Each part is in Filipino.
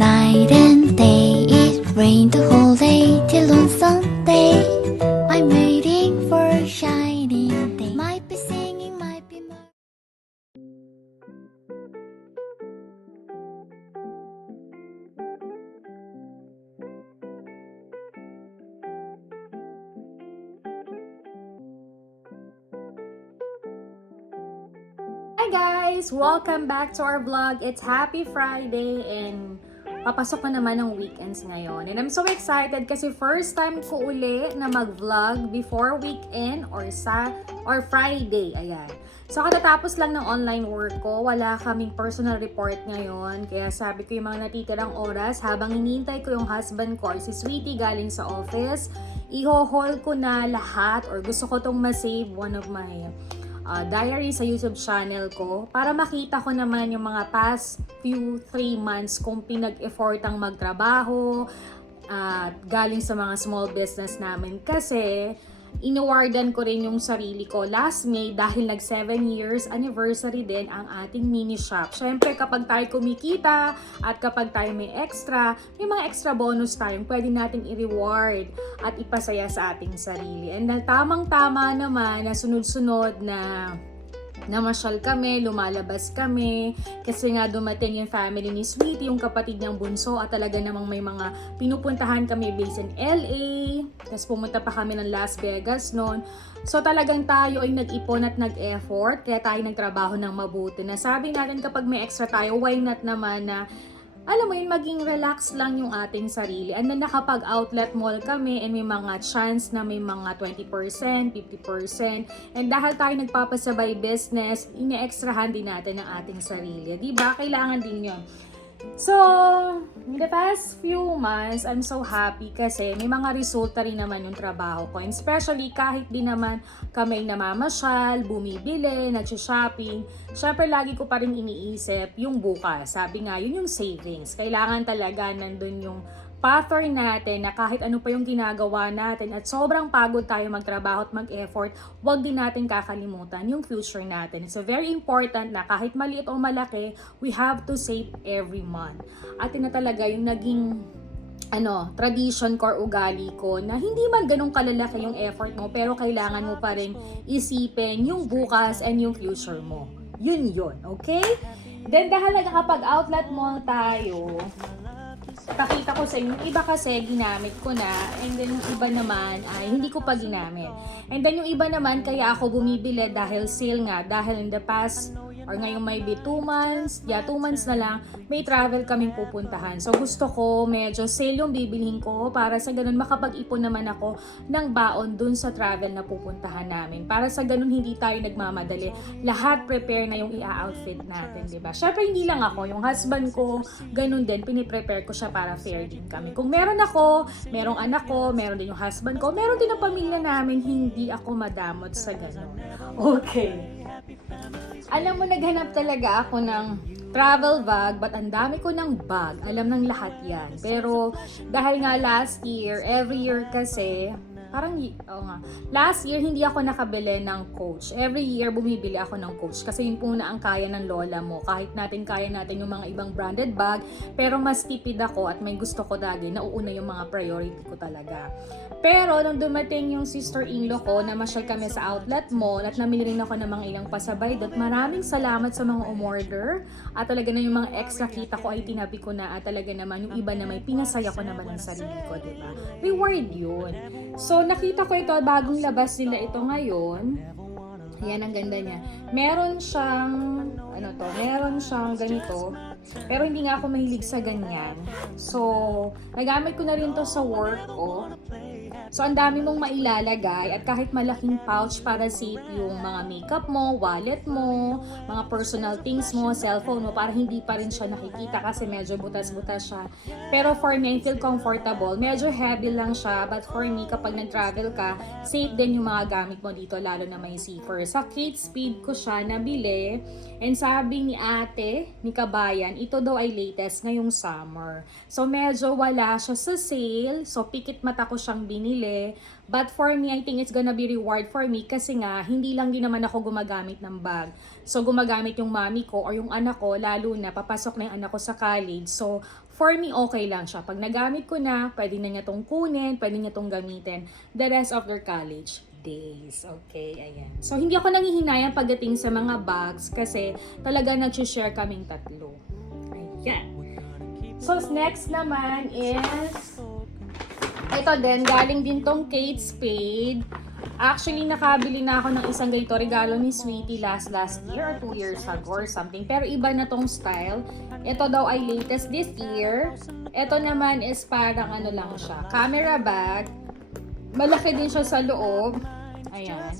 night and day. It rained the whole day till on Sunday. I'm waiting for a shining day. Might be singing, might be Hi guys! Welcome back to our vlog. It's Happy Friday and papasok na naman ang weekends ngayon. And I'm so excited kasi first time ko uli na mag-vlog before weekend or Friday. Ayan. So katatapos lang ng online work ko, wala kaming personal report ngayon. Kaya sabi ko yung mga natitirang oras habang hinihintay ko yung husband ko or si Sweetie galing sa office, i-haul ko na lahat or gusto ko tong ma-save one of my diary sa YouTube channel ko para makita ko naman yung mga past few 3 months kung pinag-effortang magtrabaho galing sa mga small business namin kasi inawardan ko rin yung sarili ko last May dahil nag 7 years anniversary din ang ating mini shop. Syempre kapag tayo kumikita at kapag tayo may mga extra bonus tayong pwede nating i-reward at ipasaya sa ating sarili. And tamang-tama naman na sunod-sunod na namasyal kami, lumalabas kami kasi nga dumating yung family ni Sweetie, yung kapatid niyang bunso at talaga namang may mga pinupuntahan kami based in LA, tapos pumunta pa kami ng Las Vegas noon. So talagang tayo ay nag-ipon at nag-effort kaya tayo nagtrabaho ng mabuti. Nasabi natin kapag may extra tayo, why not naman na alam mo yun, maging relax lang yung ating sarili. And then nakapag-outlet mall kami and may mga chance na may mga 20%, 50%. And dahil tayo nagpapasabay business, ine-extrahan din natin ang ating sarili. Diba? Kailangan din yun. So, in the past few months, I'm so happy kasi may mga resulta rin naman yung trabaho ko. And especially kahit di naman kami namamasyal, bumibili, nag-shopping, syempre lagi ko pa rin iniisip yung bukas. Sabi nga, yun yung savings. Kailangan talaga nandun yung pattern natin na kahit ano pa yung ginagawa natin at sobrang pagod tayo magtrabaho at mag-effort, wag din natin kakalimutan yung future natin. It's very important na kahit maliit o malaki, we have to save every month. At yun na talaga yung naging tradition ko or ugali ko na hindi man ganun kalalaki yung effort mo pero kailangan mo pa rin isipin yung bukas and yung future mo. Yun, okay? Then dahil nakakapag-outlet mall tayo, pakita ko sa inyo, yung iba kasi ginamit ko na and then yung iba naman ay hindi ko pa ginamit. And then yung iba naman kaya ako bumibili dahil sale nga, dahil in the past or ngayong maybe 2 months, 2 months na lang, may travel kaming pupuntahan. So gusto ko medyo sale yung bibilhin ko para sa ganun makapag-ipon naman ako ng baon dun sa travel na pupuntahan namin. Para sa ganun hindi tayo nagmamadali. Lahat prepare na yung i-outfit natin, diba? Syempre hindi lang ako, yung husband ko, ganun din, piniprepare ko siya para fair din kami. Kung meron ako, merong anak ko, meron din yung husband ko, meron din ang pamilya namin, hindi ako madamot sa ganun. Okay. Alam mo, naghanap talaga ako ng travel bag, but ang dami ko ng bag. Alam ng lahat yan. Pero dahil nga last year, every year kasi, last year hindi ako nakabili ng Coach. Every year bumibili ako ng Coach kasi yun po na ang kaya ng lola mo. Kahit kaya natin yung mga ibang branded bag, pero mas tipid ako at may gusto ko lagi, nauuna yung mga priority ko talaga. Pero nung dumating yung sister-in-law ko, namasyal kami sa outlet mall at namili rin ako ng mga ilang pasabay doon. Maraming salamat sa mga umorder at talaga na yung mga extra kita ko ay tinabi ko na at talaga naman yung iba na may pinasaya ko naman ng sarili ko, diba? Reward yun. So nakita ko ito, bagong labas nila ito ngayon. Yan ang ganda niya. Meron siyang ganito. Pero hindi nga ako mahilig sa ganyan. So, nagamit ko na rin to sa work ko. So, ang dami mong mailalagay at kahit malaking pouch para safe yung mga makeup mo, wallet mo, mga personal things mo, cellphone mo, para hindi pa rin siya nakikita kasi medyo butas-butas siya. Pero for me, I feel comfortable. Medyo heavy lang siya, but for me, kapag nag-travel ka, safe din yung mga gamit mo dito, lalo na may zipper. Sa Kate Spade ko siya nabili, and sabi ni ate, ni Kabayan, ito daw ay latest ngayong summer. So, medyo wala siya sa sale. So, pikit mata ko siyang binili. bumili. But for me, I think it's gonna be reward for me kasi nga, hindi lang din naman ako gumagamit ng bag. So, gumagamit yung mami ko or yung anak ko, lalo na papasok na yung anak ko sa college. So, for me, okay lang siya. Pag nagamit ko na, pwede na niya tong kunin, pwede niya tong gamitin the rest of their college days. Okay, ayan. So, hindi ako nanghihinayang pagdating sa mga bags kasi talaga nag-share kaming tatlo. Ayan. So, next naman is ito din, galing din tong Kate Spade. Actually, nakabili na ako ng isang ganito regalo ni Sweetie last year or 2 years ago or something. Pero iba na tong style. Ito daw ay latest this year. Ito naman is parang ano lang siya, camera bag. Malaki din siya sa loob. Ayan.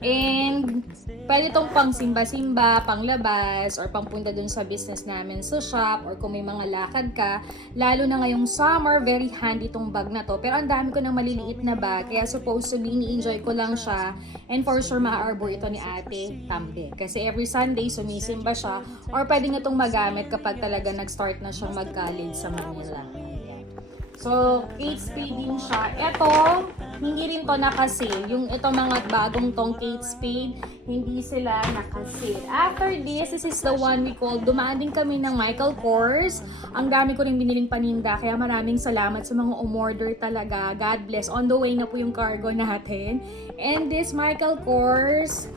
And pwede itong pang simba-simba, pang labas, or pang punta dun sa business namin sa shop, or kung may mga lakad ka. Lalo na ngayong summer, very handy itong bag na to. Pero ang dami ko ng maliliit na bag, kaya supposed to be, ni-enjoy ko lang siya. And for sure, ma-arbor ito ni Ate Tambe. Kasi every Sunday, sumisimba siya. Or pwede nga itong magamit kapag talaga nag-start na siyang mag-college sa Manila. So, Kate Spade din siya. Ito, hindi rin to nakasale. Yung ito mga bagong tong Kate Spade, hindi sila nakasale. After this is the one we call, dumaan din kami ng Michael Kors. Ang dami ko rin biniling paninda, kaya maraming salamat sa mga umorder talaga. God bless. On the way na po yung cargo natin. And this Michael Kors,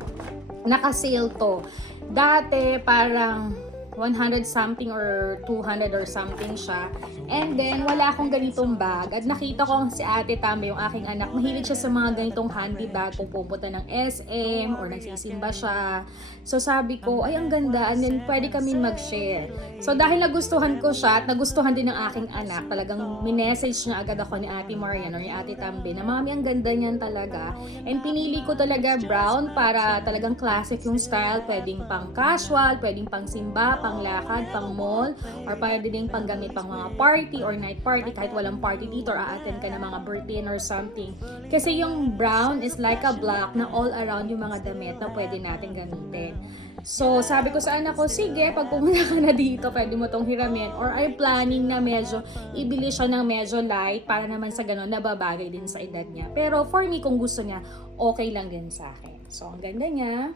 nakasale to. Dati, parang 100 something or 200 or something siya. And then, wala akong ganitong bag. At nakita ko si Ate Tambe, yung aking anak, mahilig siya sa mga ganitong handy bag kung pupunta ng SM or nagsisimba siya. So, sabi ko, ay, ang ganda. And then, pwede kami mag-share. So, dahil nagustuhan ko siya at nagustuhan din ng aking anak, talagang minessage niya agad ako ni Ate Marian or ni Ate Tambe na, Mami, ang ganda niyan talaga. And pinili ko talaga brown para talagang classic yung style. Pwedeng pang casual, pwedeng pang simba, pang lakad, pang mall, or pwede ding panggamit pang mga party or night party kahit walang party dito or a-attend ka ng mga birthday or something. Kasi yung brown is like a black na all around yung mga damit na pwede natin gamitin. So, sabi ko sa anak ko, sige, pag pumunta ka na dito, pwede mo tong hiramin. Or ay planning na medyo, ibili siya ng medyo light para naman sa ganun, nababagay din sa edad niya. Pero for me, kung gusto niya, okay lang din sa akin. So, ang ganda niya.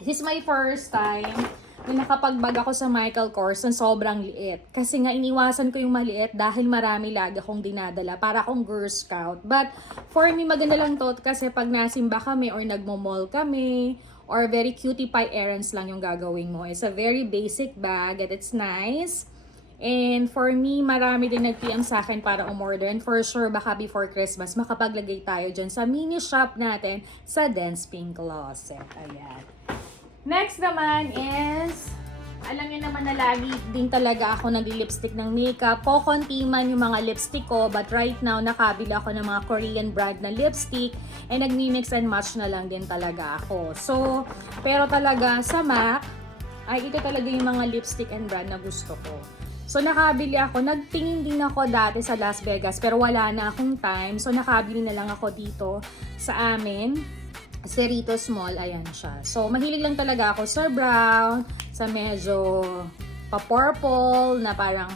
This is my first time na nakapagbag ako sa Michael Kors na sobrang liit. Kasi nga iniwasan ko yung maliit dahil marami lagi akong dinadala para akong Girl Scout. But for me, maganda lang to kasi pag nasimba kami or nagmo-mall kami or very cutie pie errands lang yung gagawin mo. It's a very basic bag and it's nice. And for me, marami din nag-PM sa akin para umorder. And for sure, baka before Christmas, makapaglagay tayo dyan sa mini shop natin sa Dance Pink Closet. Ayan. Next naman is, alam niyo naman na lagi din talaga ako nag-lipstick ng makeup. Konti man yung mga lipstick ko, but right now, nakabili ako ng mga Korean brand na lipstick and nag-mix and match na lang din talaga ako. So, pero talaga sa MAC, ay ito talaga yung mga lipstick and brand na gusto ko. So, nakabili ako. Nagtingin din ako dati sa Las Vegas, pero wala na akong time. So, nakabili na lang ako dito sa amin. Cerritos Mall, ayan siya. So, mahilig lang talaga ako sa brown, sa medyo pa-purple, na parang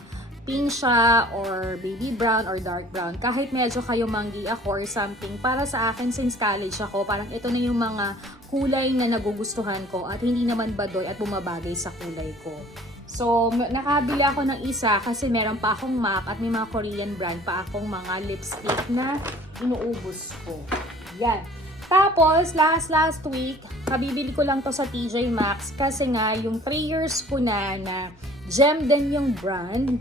pink siya, or baby brown, or dark brown. Kahit medyo kayo manggi ako or something, para sa akin, since college ako, parang ito na yung mga kulay na nagugustuhan ko at hindi naman badoy at bumabagay sa kulay ko. So, nakabili ako ng isa kasi meron pa akong MAC at may mga Korean brand pa akong mga lipstick na inuubos ko. Yan. Tapos, last week, kabibili ko lang to sa TJ Maxx kasi nga, yung 3 years ko na gem din yung brand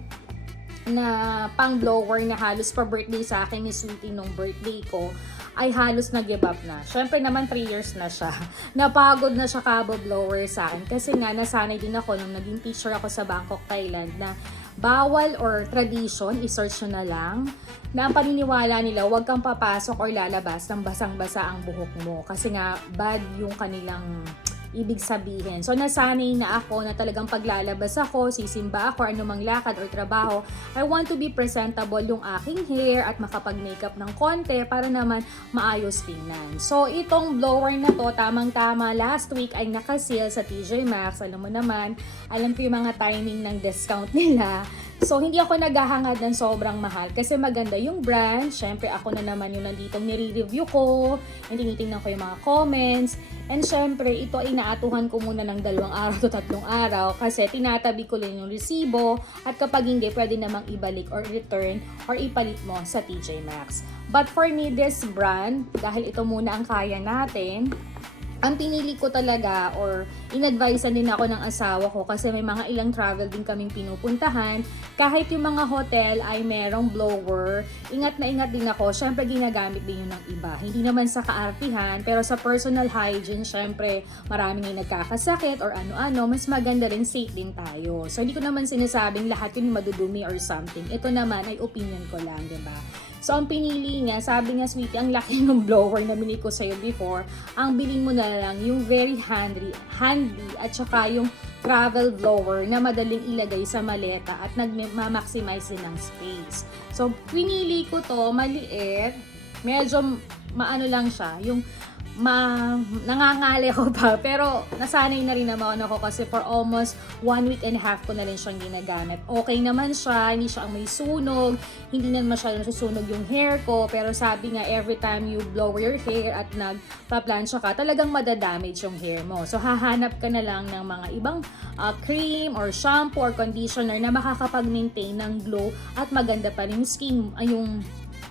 na pang blower na halos pa birthday sa akin ni Sweetie nung birthday ko, ay halos nag-give up na. Syempre naman 3 years na siya. Napagod na siya kabo blower sa akin kasi nga nasanay din ako nung naging teacher ako sa Bangkok, Thailand na bawal or tradition, i-search na lang, na ang paniniwala nila, huwag kang papasok or lalabas ng basang-basa ang buhok mo. Kasi nga, bad yung kanilang ibig sabihin. So, nasanay na ako na talagang paglalabas ako, sisimba ako, anumang lakad or trabaho, I want to be presentable yung aking hair at makapag-makeup ng konti para naman maayos tingnan. So, itong blower na to, tamang-tama, last week ay nakasale sa TJ Maxx. Alam mo naman, alam ko yung mga timing ng discount nila. So, hindi ako naghahangad ng sobrang mahal kasi maganda yung brand. Syempre, ako na naman yung nanditong nire-review ko, and tinitingnan ko yung mga comments. And syempre, ito ay inaatuhan ko muna ng 2 araw to 3 araw kasi tinatabi ko lang yung resibo at kapag hindi, pwede namang ibalik or return or ipalit mo sa TJ Maxx. But for me, this brand, dahil ito muna ang kaya natin, ang pinili ko talaga or in-advisean din ako ng asawa ko kasi may mga ilang travel din kaming pinupuntahan. Kahit yung mga hotel ay merong blower, ingat na ingat din ako. Syempre ginagamit din yun ng iba. Hindi naman sa kaartihan, pero sa personal hygiene, syempre maraming yung nagkakasakit or ano-ano, mas maganda rin safe din tayo. So hindi ko naman sinasabing lahat yun madudumi or something. Ito naman ay opinion ko lang, diba? So, ang pinili niya, sabi niya, sweetie, ang laki ng blower na binili ko sa'yo before. Ang bilhin mo na lang yung very handy at saka yung travel blower na madaling ilagay sa maleta at nagma-maximize din ng space. So, pinili ko to, maliit, medyo maano lang siya, yung nangangali ko pa, pero nasanay na rin naman ako kasi for almost 1 week and a half ko na rin siyang ginagamit. Okay naman siya, hindi siya ang may sunog, hindi naman masyadong susunog yung hair ko, pero sabi nga every time you blow your hair at nagpa-plancha ka, talagang madadamage yung hair mo. So hahanap ka na lang ng mga ibang cream or shampoo or conditioner na makakapag-maintain ng glow at maganda pa rin yung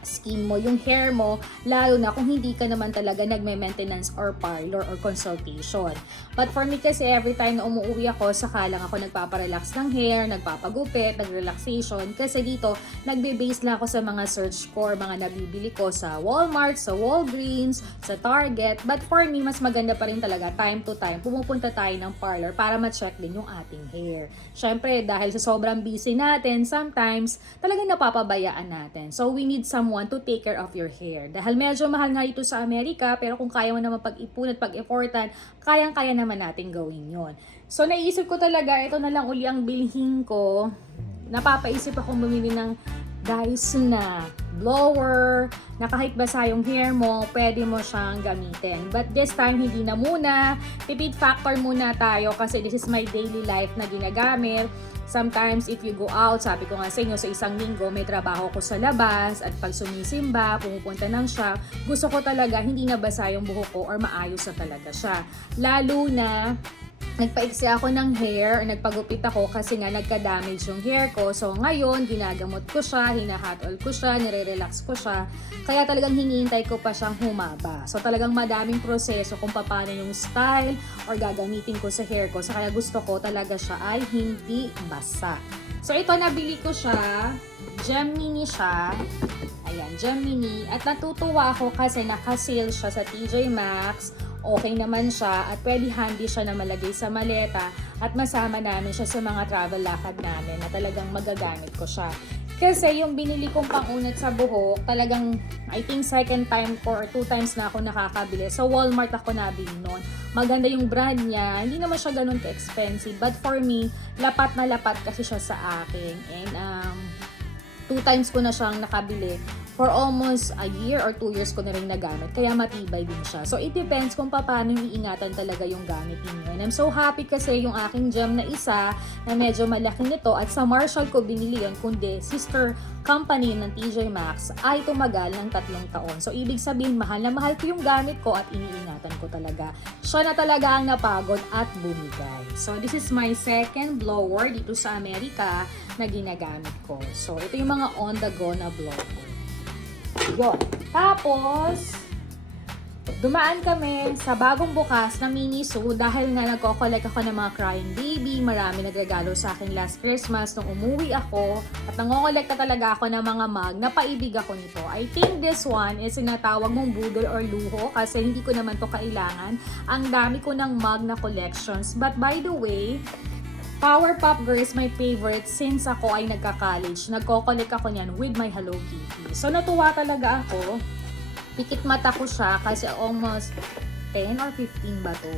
skin mo, yung hair mo, lalo na kung hindi ka naman talaga nagme-maintenance or parlor or consultation. But for me kasi every time na umuwi ako, saka lang ako nagpaparelax ng hair, nagpapagupit, nag-relaxation. Kasi dito, nagbe-base lang ako sa mga search ko or mga nabibili ko sa Walmart, sa Walgreens, sa Target. But for me, mas maganda pa rin talaga time to time, pumupunta tayo ng parlor para ma-check din yung ating hair. Syempre, dahil sa sobrang busy natin, sometimes talagang napapabayaan natin. So, we need someone to take care of your hair. Dahil medyo mahal nga dito sa Amerika, pero kung kaya mo naman pag-ipon at pag-effortan, kayang-kaya naman natin gawin yon. So, naisip ko talaga, ito na lang uli ang bilhin ko. Napapaisip akong bumili ng Dyson na blower, na kahit basa yung hair mo, pwede mo siyang gamitin. But this time, hindi na muna. Tipid factor muna tayo kasi this is my daily life na ginagamit. Sometimes, if you go out, sabi ko nga sa inyo, sa isang linggo, may trabaho ko sa labas at pag sumisimba, pumupunta ng shop, gusto ko talaga hindi nabasa yung buhok ko or maayos na talaga siya. Lalo na, nagpaiksi ako ng hair, nagpagupit ako kasi nga nagka-damage yung hair ko. So ngayon, ginagamot ko siya, hina-hot oil ko siya, nire-relax ko siya. Kaya talagang hinihintay ko pa siyang humaba. So talagang madaming proseso kung paano yung style or gagamitin ko sa hair ko. So kaya gusto ko talaga siya ay hindi basa. So ito, nabili ko siya. Gemini siya. Ayan, Gemini. At natutuwa ako kasi naka-sale siya sa TJ Maxx. Okay naman siya at pwede handy siya na malagay sa maleta at masama namin siya sa mga travel lakad namin na talagang magagamit ko siya. Kasi yung binili kong pangunat sa buhok, talagang I think second time or 2 times na ako nakakabili. Sa Walmart ako nabili noon. Maganda yung brand niya, hindi naman siya ganun ka-expensive. But for me, lapat na lapat kasi siya sa akin. And 2 times ko na siyang nakabili. For almost a year or 2 years ko na rin nagamit. Kaya matibay din siya. So, it depends kung paano iingatan talaga yung gamit niyo. And I'm so happy kasi yung aking gem na isa na medyo malaki nito at sa Marshall ko binili yun, kundi sister company ng TJ Maxx ay tumagal ng 3 taon. So, ibig sabihin, mahal na mahal ko yung gamit ko at iniingatan ko talaga. Siya na talaga ang napagod at bumigay. So, this is my second blower dito sa Amerika na ginagamit ko. So, ito yung mga on-the-go na blower. Yun. Tapos, dumaan kami sa bagong bukas na Miniso dahil nga nagko-collect ako ng mga crying baby. Marami nagregalo sa akin last Christmas nung umuwi ako. At nangongollect talaga ako ng mga mug. Napaibig ako nito. I think this one is sinatawag mong budol or luho kasi hindi ko naman to kailangan. Ang dami ko ng mug na collections. But by the way, Powerpuff Girl is my favorite since ako ay nagka-college. Nagko-collect ako niyan with my Hello Kitty. So natuwa talaga ako. Pikit mata ko siya kasi almost 10 or 15 ba to.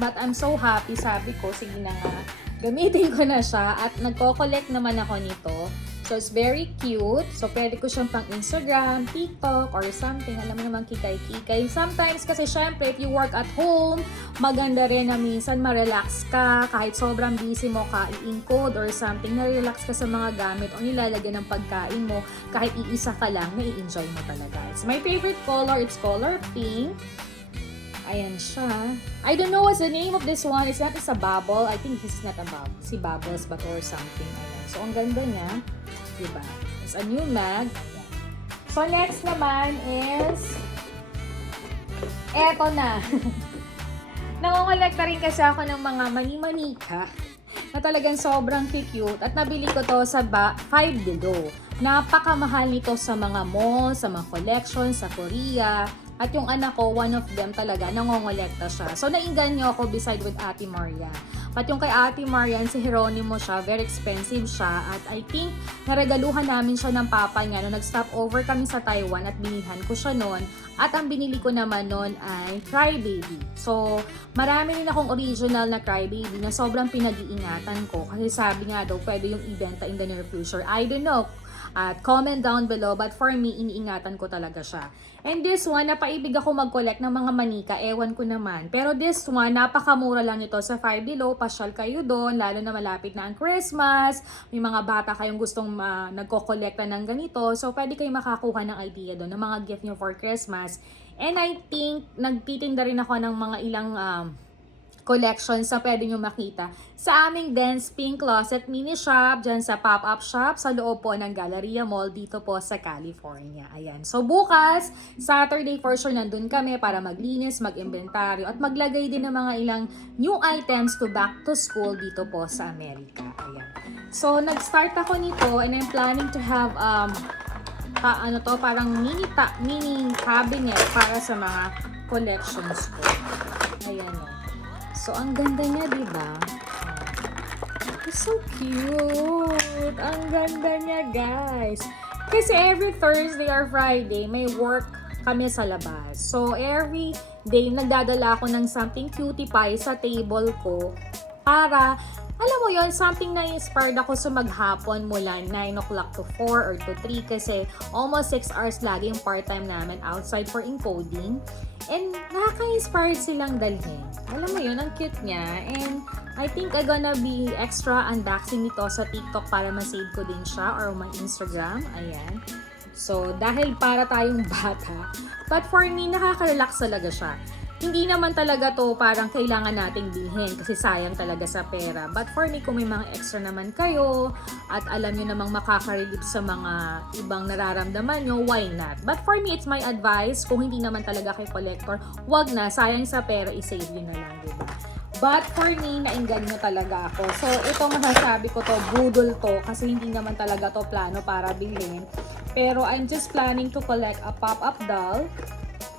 But I'm so happy, sabi ko, sige na nga. gamitin ko na siya at nagko-collect naman ako nito. So, it's very cute. So, pwede ko siyang pang Instagram, TikTok, or something. Alam mo naman, kikay-kikay. Sometimes, kasi syempre, if you work at home, maganda rin na minsan ma-relax ka. Kahit sobrang busy mo ka, i-encode or something, na-relax ka sa mga gamit o nilalagyan ng pagkain mo. Kahit iisa ka lang, na-i-enjoy mo talaga. It's my favorite color. It's color pink. Ayan siya. I don't know what's the name of this one. It's not a bubble. I think this is not a bubble. Si Bubbles ba or something. Ayan. So, ang ganda niya. Diba? It's a new mag. Ayan. So, next naman is eto na. Nangongolekta rin kasi ako ng mga mani-manika na talagang sobrang cute at nabili ko to sa 5 Below. Napakamahal nito sa mga mall, sa mga collection, sa Korea. At yung anak ko, one of them talaga, nangongolekta siya. So, nainggan niyo ako beside with Ate Maria. At yung kay Ate Marian, si Geronimo siya, very expensive siya. At I think, naregaluhan namin siya ng papa niya nung nag-stop over kami sa Taiwan at binilhan ko siya noon. At ang binili ko naman noon ay Crybaby. So, marami rin akong original na Crybaby na sobrang pinag-iingatan ko. Kasi sabi nga daw, pwede yung ibenta in the near future. I don't know. At comment down below, but for me, iniingatan ko talaga siya. And this one, napaibig ako mag-collect ng mga manika, ewan ko naman. Pero this one, napakamura lang ito sa 5 Below, pasyal kayo doon, lalo na malapit na ang Christmas, may mga bata kayong gustong nagko-collecta ng ganito, so pwede kayo makakuha ng idea doon, ng mga gift nyo for Christmas. And I think, nagtitinda rin ako ng mga ilang collections na pwede nyo makita sa aming Dance Pink Closet Mini Shop, dyan sa pop-up shop, sa loob po ng Galleria Mall, dito po sa California. Ayan. So, bukas, Saturday for sure, nandun kami para maglinis, mag-inventaryo, at maglagay din ng mga ilang new items to back to school dito po sa Amerika. Ayan. So, nag-start ako nito and I'm planning to have, parang mini cabinet para sa mga collections ko. Ayan o. So, ang ganda niya, di ba? It's so cute! Ang ganda niya, guys! Kasi every Thursday or Friday, may work kami sa labas. So, every day, nagdadala ako ng something cutie pie sa table ko para, alam mo yon, something na inspired ako sa maghapon mula 9 o'clock to 4 or to 3 kasi almost 6 hours lagi yung part-time namin outside for encoding. And nakaka-inspired silang dalhin. Alam mo yun, ang cute niya. And I think I'm gonna be extra unboxing nito sa TikTok para ma-save ko din siya or my Instagram. Ayan. So, dahil para tayong bata. But for me, nakaka-relax talaga siya. Hindi naman talaga to parang kailangan nating bilhin kasi sayang talaga sa pera. But for me, kung may mga extra naman kayo at alam nyo namang makaka-relieve sa mga ibang nararamdaman nyo, why not? But for me, it's my advice. Kung hindi naman talaga kay collector, wag na. Sayang sa pera, isave nyo na lang, diba? But for me, nainggan nyo talaga ako. So, ito masasabi ko to, budol to kasi hindi naman talaga to plano para bilhin. Pero I'm just planning to collect a pop-up doll.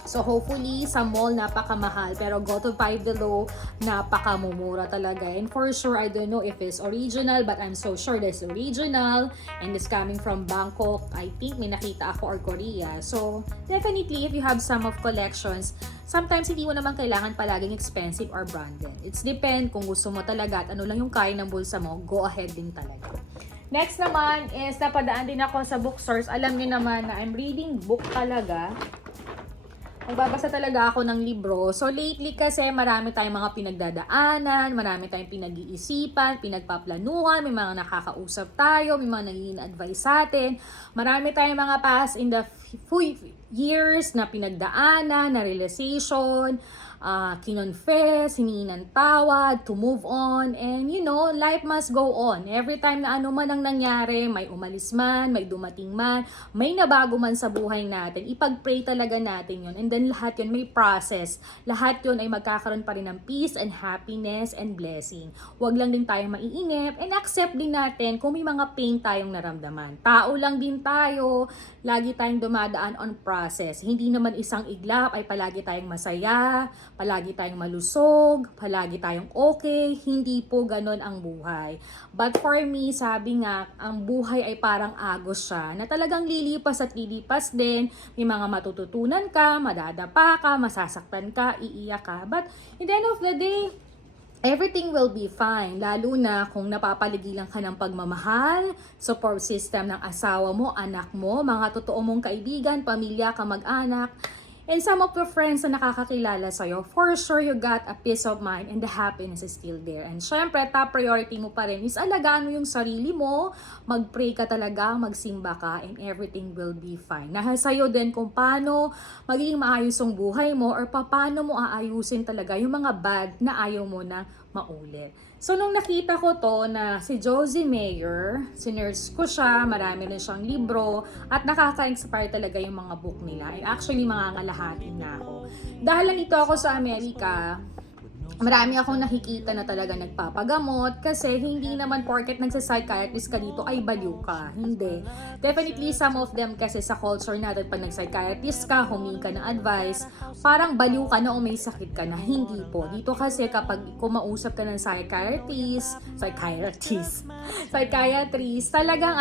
So, hopefully, sa mall, napakamahal. Pero go to 5 Below, napakamumura talaga. And for sure, I don't know if it's original, but I'm so sure this original. And it's coming from Bangkok. I think may nakita ako or Korea. So, definitely, if you have some of collections, sometimes hindi mo naman kailangan palaging expensive or branded. It's depend kung gusto mo talaga at ano lang yung kaya ng bulsa mo, go ahead din talaga. Next naman is, napadaan din ako sa bookstores. Alam niyo naman na I'm reading book talaga. Nagbabasa talaga ako ng libro. So, lately kasi marami tayong mga pinagdadaanan, marami tayong pinag-iisipan, pinagpaplanuhan, may mga nakakausap tayo, may mga naging advice sa atin. Marami tayong mga past in the years na pinagdaanan, na realization, kinonfess, hiningi ng tawad, to move on, and you know, life must go on. Every time na ano man ang nangyari, may umalis man, may dumating man, may nabago man sa buhay natin, ipag-pray talaga natin yun. And then lahat yun may process. Lahat yun ay magkakaroon pa rin ng peace and happiness and blessing. Huwag lang din tayong maiinip and accept din natin kung may mga pain tayong naramdaman. Tao lang din tayo, lagi tayong dumadaan on process. Hindi naman isang iglap ay palagi tayong masaya, palagi tayong malusog, palagi tayong okay. Hindi po ganon ang buhay. But for me, sabi nga, ang buhay ay parang agos siya na talagang lilipas at lilipas din. May mga matututunan ka, madadapa ka, masasaktan ka, iiyak ka. But in the end of the day, everything will be fine. Lalo na kung napapaligilan ka ng pagmamahal, support system ng asawa mo, anak mo, mga totoo mong kaibigan, pamilya, kamag-anak, and some of your friends na nakakakilala sa'yo. For sure, you got a peace of mind and the happiness is still there. And syempre, top priority mo pa rin is alagaan mo yung sarili mo, mag-pray ka talaga, magsimba ka, and everything will be fine. Nahal sa'yo din kung paano magiging maayos ang buhay mo or paano mo aayusin talaga yung mga bad na ayaw mo na maulit. So, nung nakita ko to na si Josie Mayer, sinerge ko siya, marami rin siyang libro, at nakaka-inspire talaga yung mga book nila. And actually, mangangalahati na ako. Dahil lang ito ako sa Amerika, marami akong nakikita na talaga nagpapagamot kasi hindi naman porket nagsa-psychiatrist ka dito ay baliw ka. Hindi. Definitely some of them kasi sa culture natin pag nag-psychiatrist ka, humingi ka ng advice, parang baliw ka na o may sakit ka na. Hindi po. Dito kasi kapag kumausap ka ng psychiatrist, talagang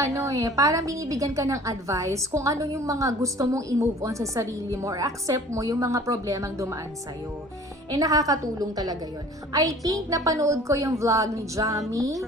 parang binibigyan ka ng advice kung ano yung mga gusto mong i-move on sa sarili mo or accept mo yung mga problemang dumaan sa'yo. Nakakatulong talaga yon. I think napanood ko yung vlog ni Jamie.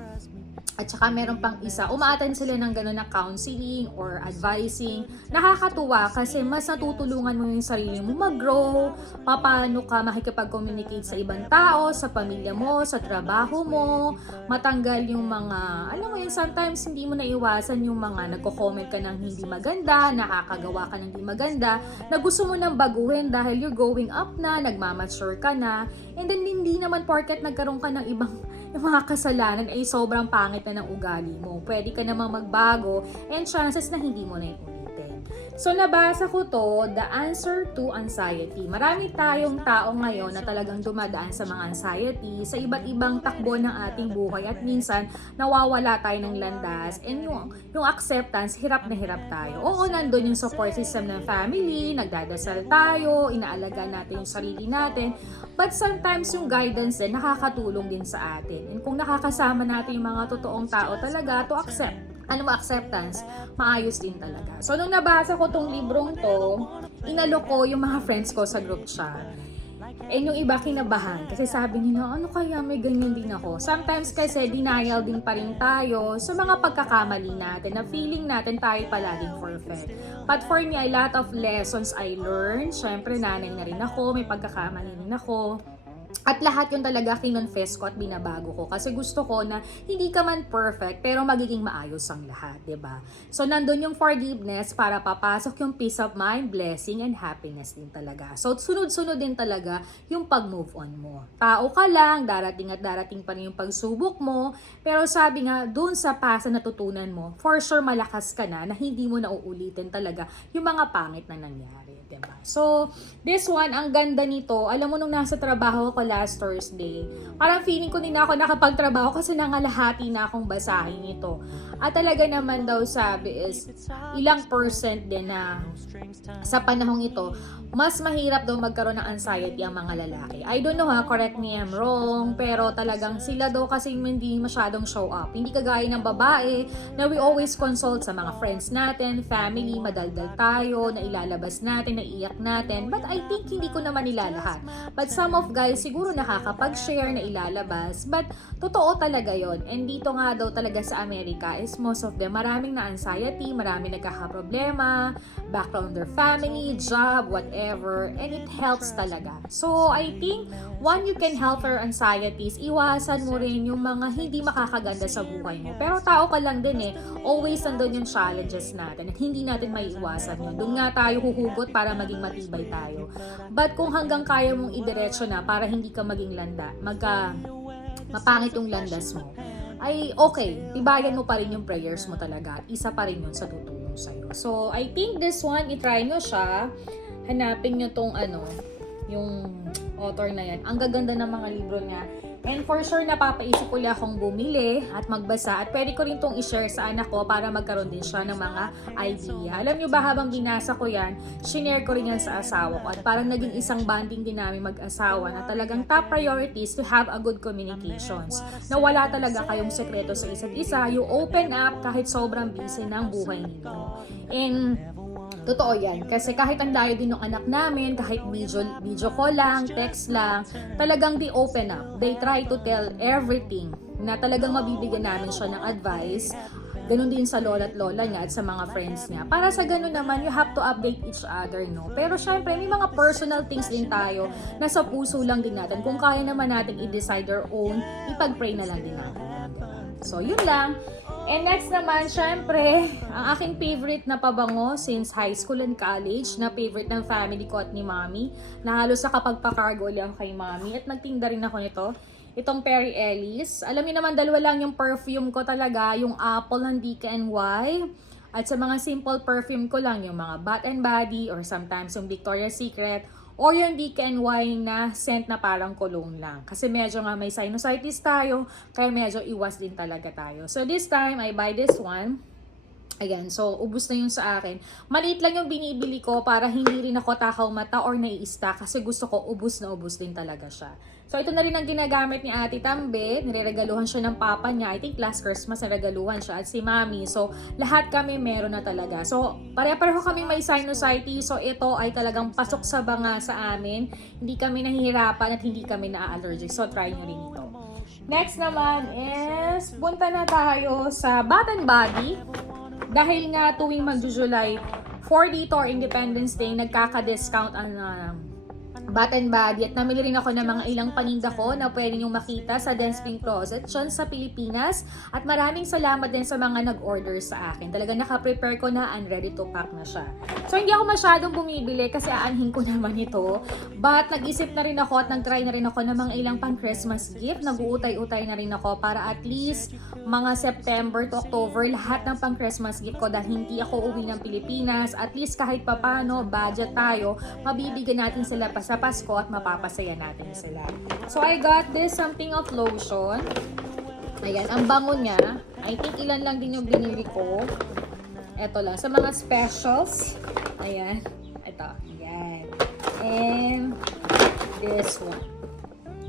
At saka meron pang isa, umaattend sila ng gano'n na counseling or advising. Nakakatuwa kasi mas natutulungan mo yung sarili mo mag-grow, paano ka makikipag-communicate sa ibang tao, sa pamilya mo, sa trabaho mo, matanggal yung mga, alam mo yun, sometimes hindi mo naiwasan yung mga nagko-comment ka ng hindi maganda, nakakagawa ka ng hindi maganda, na gusto mo nang baguhin dahil you're growing up na, nagmamature ka na, and then hindi naman porket nagkaroon ka ng ibang yung mga kasalanan ay sobrang pangit na ng ugali mo. Pwede ka namang magbago and chances na hindi mo na ulitin. So nabasa ko to, The Answer to Anxiety. Marami tayong tao ngayon na talagang dumadaan sa mga anxiety, sa iba't ibang takbo ng ating buhay at minsan nawawala tayo ng landas and yung acceptance, hirap na hirap tayo. Oo, nandun yung support system ng family, nagdadasal tayo, inaalaga natin yung sarili natin, but sometimes yung guidance din nakakatulong din sa atin. And kung nakakasama natin yung mga totoong tao talaga to accept, acceptance, maayos din talaga. So, nung nabasa ko tong librong to, inalok ko yung mga friends ko sa group chat. And yung iba kinabahan kasi sabi nila, ano kaya may ganyan din ako. Sometimes kasi denial din pa rin tayo sa mga pagkakamali natin na feeling natin tayo palaging perfect. But for me, a lot of lessons I learned. Syempre, nanay na rin ako, may pagkakamali rin ako. At lahat yun talaga kinonfess ko at binabago ko kasi gusto ko na hindi ka man perfect pero magiging maayos ang lahat, 'di ba? So nandun yung forgiveness para papasok yung peace of mind, blessing and happiness din talaga. So sunod-sunod din talaga yung pag-move on mo. Tao ka lang, darating at darating pa rin yung pagsubok mo, pero sabi nga dun sa past na natutunan mo, for sure malakas ka na hindi mo na uulitin talaga yung mga pangit na nangyari, 'di ba? So this one, ang ganda nito. Alam mo nung nasa trabaho ako last Thursday, parang feeling ko din ako nakapagtrabaho kasi nangalahati na akong basahin ito. At talaga naman daw sabi is ilang percent din na sa panahong ito, mas mahirap daw magkaroon ng anxiety ang mga lalaki. I don't know correct me I'm wrong, pero talagang sila daw kasi hindi masyadong show up. Hindi kagaya ng babae na we always consult sa mga friends natin, family, madaldal tayo, na ilalabas natin, na iyak natin. But I think hindi ko naman ilalahat. But some of guys siguro nakakapag-share na ilalabas. But totoo talaga yon. And dito nga daw talaga sa Amerika is most of them maraming na anxiety, maraming nagkakaproblema, background their family, job, whatever. And it helps talaga. So I think one you can help your anxieties, iwasan mo rin yung mga hindi makakaganda sa buhay mo. Pero tao ka lang din always nandun yung challenges natin at hindi natin maiiwasan yun. Doon nga tayo huhugot para maging matibay tayo. But kung hanggang kaya mong idiretso na para hindi ka maging mapangit yung landas mo, ay okay, tibayan mo pa rin yung prayers mo talaga at isa pa rin yun sa tutulong sa'yo. So, I think this one, itry nyo siya. Hanapin nyo tong yung author na yan. Ang gaganda ng mga libro niya. And for sure, napapaisip ko lang akong bumili at magbasa. At pwede ko rin itong i-share sa anak ko para magkaroon din siya ng mga idea. Alam nyo ba, habang binasa ko yan, shinare ko rin yan sa asawa ko. At parang naging isang bonding din namin mag-asawa na talagang top priorities to have a good communications. Na wala talaga kayong sekreto sa isa't isa. You open up kahit sobrang busy ng buhay ninyo. And Totoo yan. Kasi kahit ang layo din ng anak namin, kahit video call lang, text lang, talagang they open up. They try to tell everything na talagang mabibigyan namin siya ng advice. Ganun din sa lola at lola niya at sa mga friends niya. Para sa ganun naman, you have to update each other, no? Pero syempre, may mga personal things din tayo na sa puso lang din natin. Kung kaya naman natin i-decide our own, ipag-pray na lang din natin. So, yun lang. And next naman, syempre, ang aking favorite na pabango since high school and college, na favorite ng family ko at ni Mommy, na halos nakapagpa-cargo lang kay Mommy, at nagtinda rin ako nito. Itong Perry Ellis. Alam niyo naman, dalawa lang yung perfume ko talaga, yung Apple ng DKNY. At sa mga simple perfume ko lang, yung mga Bath and Body, or sometimes yung Victoria's Secret, or yung DKNY na scent na parang cologne lang. Kasi medyo nga may sinusitis tayo, kaya medyo iwas din talaga tayo. So this time, I buy this one. Ayan, so ubus na yun sa akin. Maliit lang yung binibili ko para hindi rin ako takaw mata or nai-stack kasi gusto ko ubus na ubus din talaga siya. So ito na rin ang ginagamit ni Ate Tambe. Niregaluhan siya ng papa niya. I think last Christmas niregaluhan siya at si Mami. So lahat kami meron na talaga. So pare-pareho kami may sinusitis. So ito ay talagang pasok sa banga sa amin. Hindi kami nahihirapan at hindi kami na-allergic. So try nyo rin ito. Next naman is punta na tayo sa Bath and Body. Dahil nga tuwing mag-July 4 dito or Independence Day, nagkaka-discount ang Bath and Body at namili rin ako ng mga ilang paninda ko na pwede nyo makita sa Dance Pink Closet dyan sa Pilipinas. At maraming salamat din sa mga nag-order sa akin. Talagang naka-prepare ko na and ready to pack na siya. So hindi ako masyadong bumibili kasi aanhin ko naman ito. But nag-isip na rin ako at nag-try na rin ako ng mga ilang pang-Christmas gift. Nag-uutay-utay na rin ako para at least mga September to October lahat ng pang-Christmas gift ko dahil hindi ako uwi ng Pilipinas. At least kahit papano, budget tayo, mabibigyan natin sila pa sa Pasko at mapapasaya natin sila. So I got this something of lotion. Ayan, ang bango niya. I think ilan lang din yung binili ko. Ito lang. Sa mga specials. Ayan. Ito. Ayan. And this one.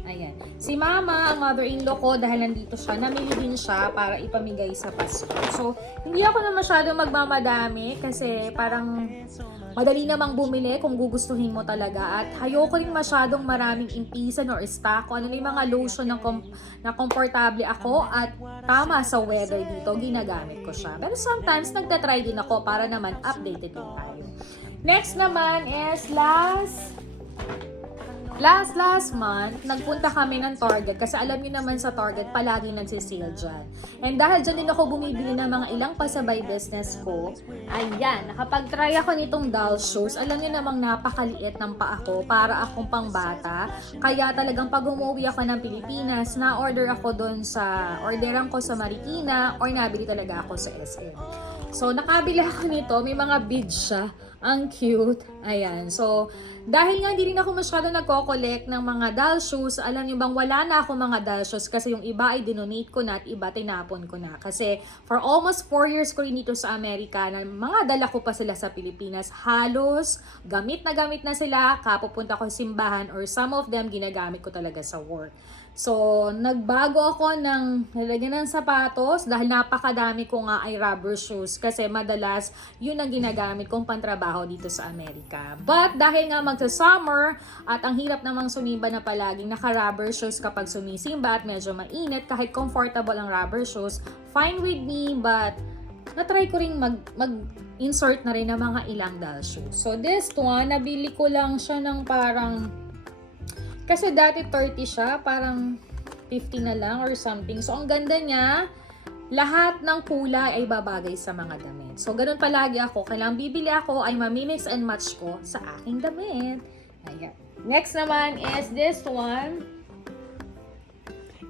Ayan. Si Mama, ang mother-in-law ko, dahil nandito siya, namili din siya para ipamigay sa Pasko. So, hindi ako na masyadong magmamadami kasi parang madali namang bumili kung gugustuhin mo talaga. At ayoko rin masyadong maraming impisan or stock. Kung ano yung mga lotion na komportable ako at tama sa weather dito, ginagamit ko siya. Pero sometimes, nagtatry din ako para naman updated din tayo. Next naman is last month, nagpunta kami ng Target kasi alam niyo naman sa Target palagi nagsisale dyan. And dahil dyan din ako bumibili ng mga ilang pasabay business ko, ayan, nakapag-try ako nitong doll shoes. Alam niyo namang napakaliit ng paa ko para akong pangbata. Kaya talagang pag umuwi ako ng Pilipinas, na-order ako doon sa orderan ko sa Marikina or nabili talaga ako sa SM. So, nakabili ako nito. May mga beads siya. Ang cute. Ayan. So, dahil nga hindi rin ako masyado nagko-collect ng mga doll shoes, alam niyo bang wala na ako mga doll shoes kasi yung iba ay dinonate ko na at iba tinapon ko na. Kasi for almost 4 years ko rin dito sa Amerika na mga dala ko pa sila sa Pilipinas. Halos gamit na sila kapupunta ko sa simbahan or some of them ginagamit ko talaga sa work. So, nagbago ako ng nilagyan ng sapatos dahil napakadami ko nga ay rubber shoes kasi madalas yun ang ginagamit kong pantrabaho dito sa Amerika. But dahil nga magsa-summer at ang hirap namang sumimba na palaging naka-rubber shoes kapag sumisimba at medyo mainit, kahit comfortable ang rubber shoes, fine with me, but na-try ko rin mag-insert na rin ng mga ilang doll shoes. So, this one, nabili ko lang siya ng parang kasi dati 30 siya, parang 50 na lang or something. So, ang ganda niya, lahat ng kulay ay babagay sa mga damit. So, ganun palagi ako. Kailangan bibili ako ay mamimix and match ko sa aking damit. Ayan. Next naman is this one.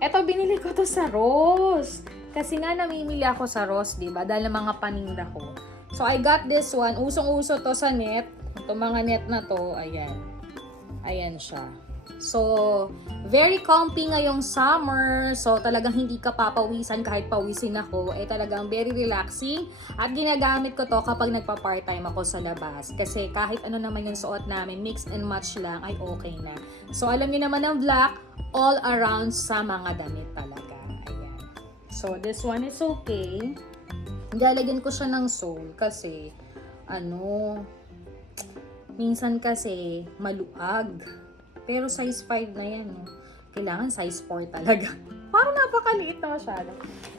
Ito, binili ko to sa Ross. Kasi nga namimili ako sa Ross, diba? Dahil mga paninda ko. So, I got this one. Usong-uso to sa net. Ito mga net na to, ayan. Ayan siya. So, very comfy ngayong summer. So, talagang hindi ka papawisan kahit pawisin ako. Talagang very relaxing. At ginagamit ko to kapag nagpa-part-time ako sa labas. Kasi kahit ano naman yung suot namin, mix and match lang, ay okay na. So, alam niyo naman ang black, all around sa mga damit talaga. Ayan. So, this one is okay. Lalagyan ko siya ng sole kasi minsan kasi maluag. Pero size 5 na yan. Kailangan size 4 talaga. Parang napakaliit na masyado.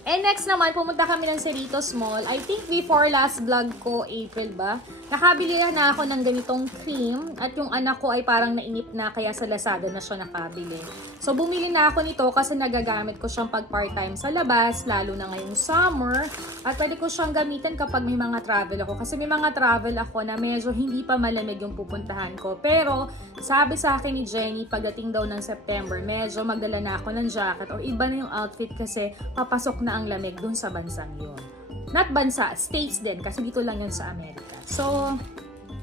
And next naman, pumunta kami ng Cerritos Mall. I think before last vlog ko, April ba? Nakabili na ako ng ganitong cream. At yung anak ko ay parang nainip na, kaya sa Lazada na siya nakabili. So, bumili na ako nito kasi nagagamit ko siyang pag part-time sa labas, lalo na ngayong summer. At pwede ko siyang gamitin kapag may mga travel ako. Kasi may mga travel ako na medyo hindi pa malamig yung pupuntahan ko. Pero, sabi sa akin ni Jenny, pagdating daw ng September, medyo magdala na ako ng jacket o iba na yung outfit kasi papasok na ang lamig dun sa bansang yun. Not bansa, states din kasi dito lang yun sa Amerika. So,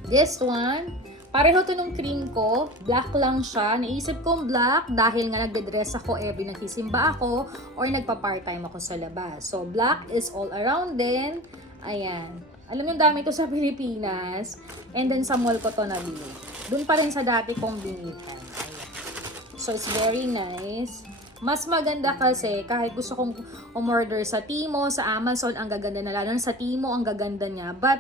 this one, pareho to nung cream ko, black lang siya. Naisip kong black dahil nga nagde-dress ako every nagsisimba ako or nagpa-part-time ako sa labas. So, black is all around din. Ayan. Alam yung dami to sa Pilipinas. And then sa mall ko to nabili. Doon pa rin sa dati kong binilihan. Ayan. So, it's very nice. Mas maganda kasi kahit gusto kong umorder sa Timo, sa Amazon, ang gaganda na. Lalo sa Timo, ang gaganda niya. But,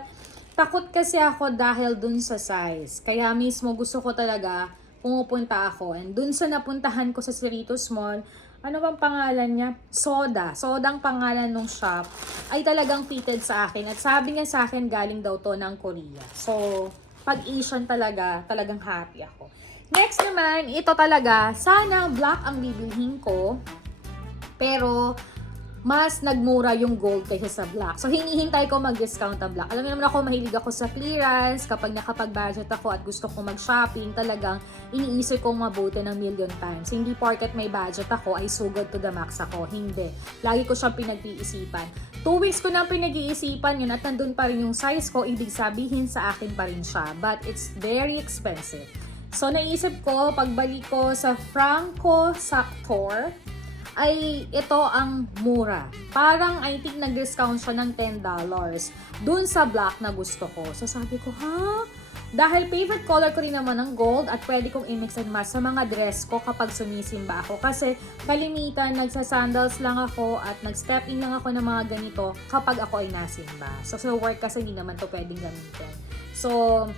takot kasi ako dahil dun sa size. Kaya mismo gusto ko talaga pumupunta ako. And dun sa napuntahan ko sa Cerritos Mall, ano bang pangalan niya? Soda. Soda ang pangalan ng shop. Ay talagang fitted sa akin. At sabi niya sa akin, galing daw to ng Korea. So, pag Asian talaga, talagang happy ako. Next naman, ito talaga, sana black ang bibilhin ko. Pero, mas nagmura yung gold kaysa sa black. So, hinihintay ko mag-discount ang black. Alam niyo naman ako, mahilig ako sa clearance. Kapag nakapag-budget ako at gusto ko mag-shopping, talagang iniisip kong mabuti ng million times. Hindi porket may budget ako, ay sugod to the max ako. Hindi. Lagi ko siyang pinag-iisipan. 2 weeks ko nang pinag-iisipan yun at nandun pa rin yung size ko, ibig sabihin sa akin pa rin siya. But it's very expensive. So, naisip ko, pagbalik ko sa Franco Factor, ay ito ang mura. Parang I think nag-discount siya ng $10 dun sa black na gusto ko. So sabi ko, dahil favorite color ko rin naman ng gold at pwede kong i-mix and match sa mga dress ko kapag sumisimba ako. Kasi kalimitan, nagsasandals lang ako at nag-step in lang ako ng mga ganito kapag ako ay nasimba. So sa work kasi hindi naman to pwedeng gamitin. So,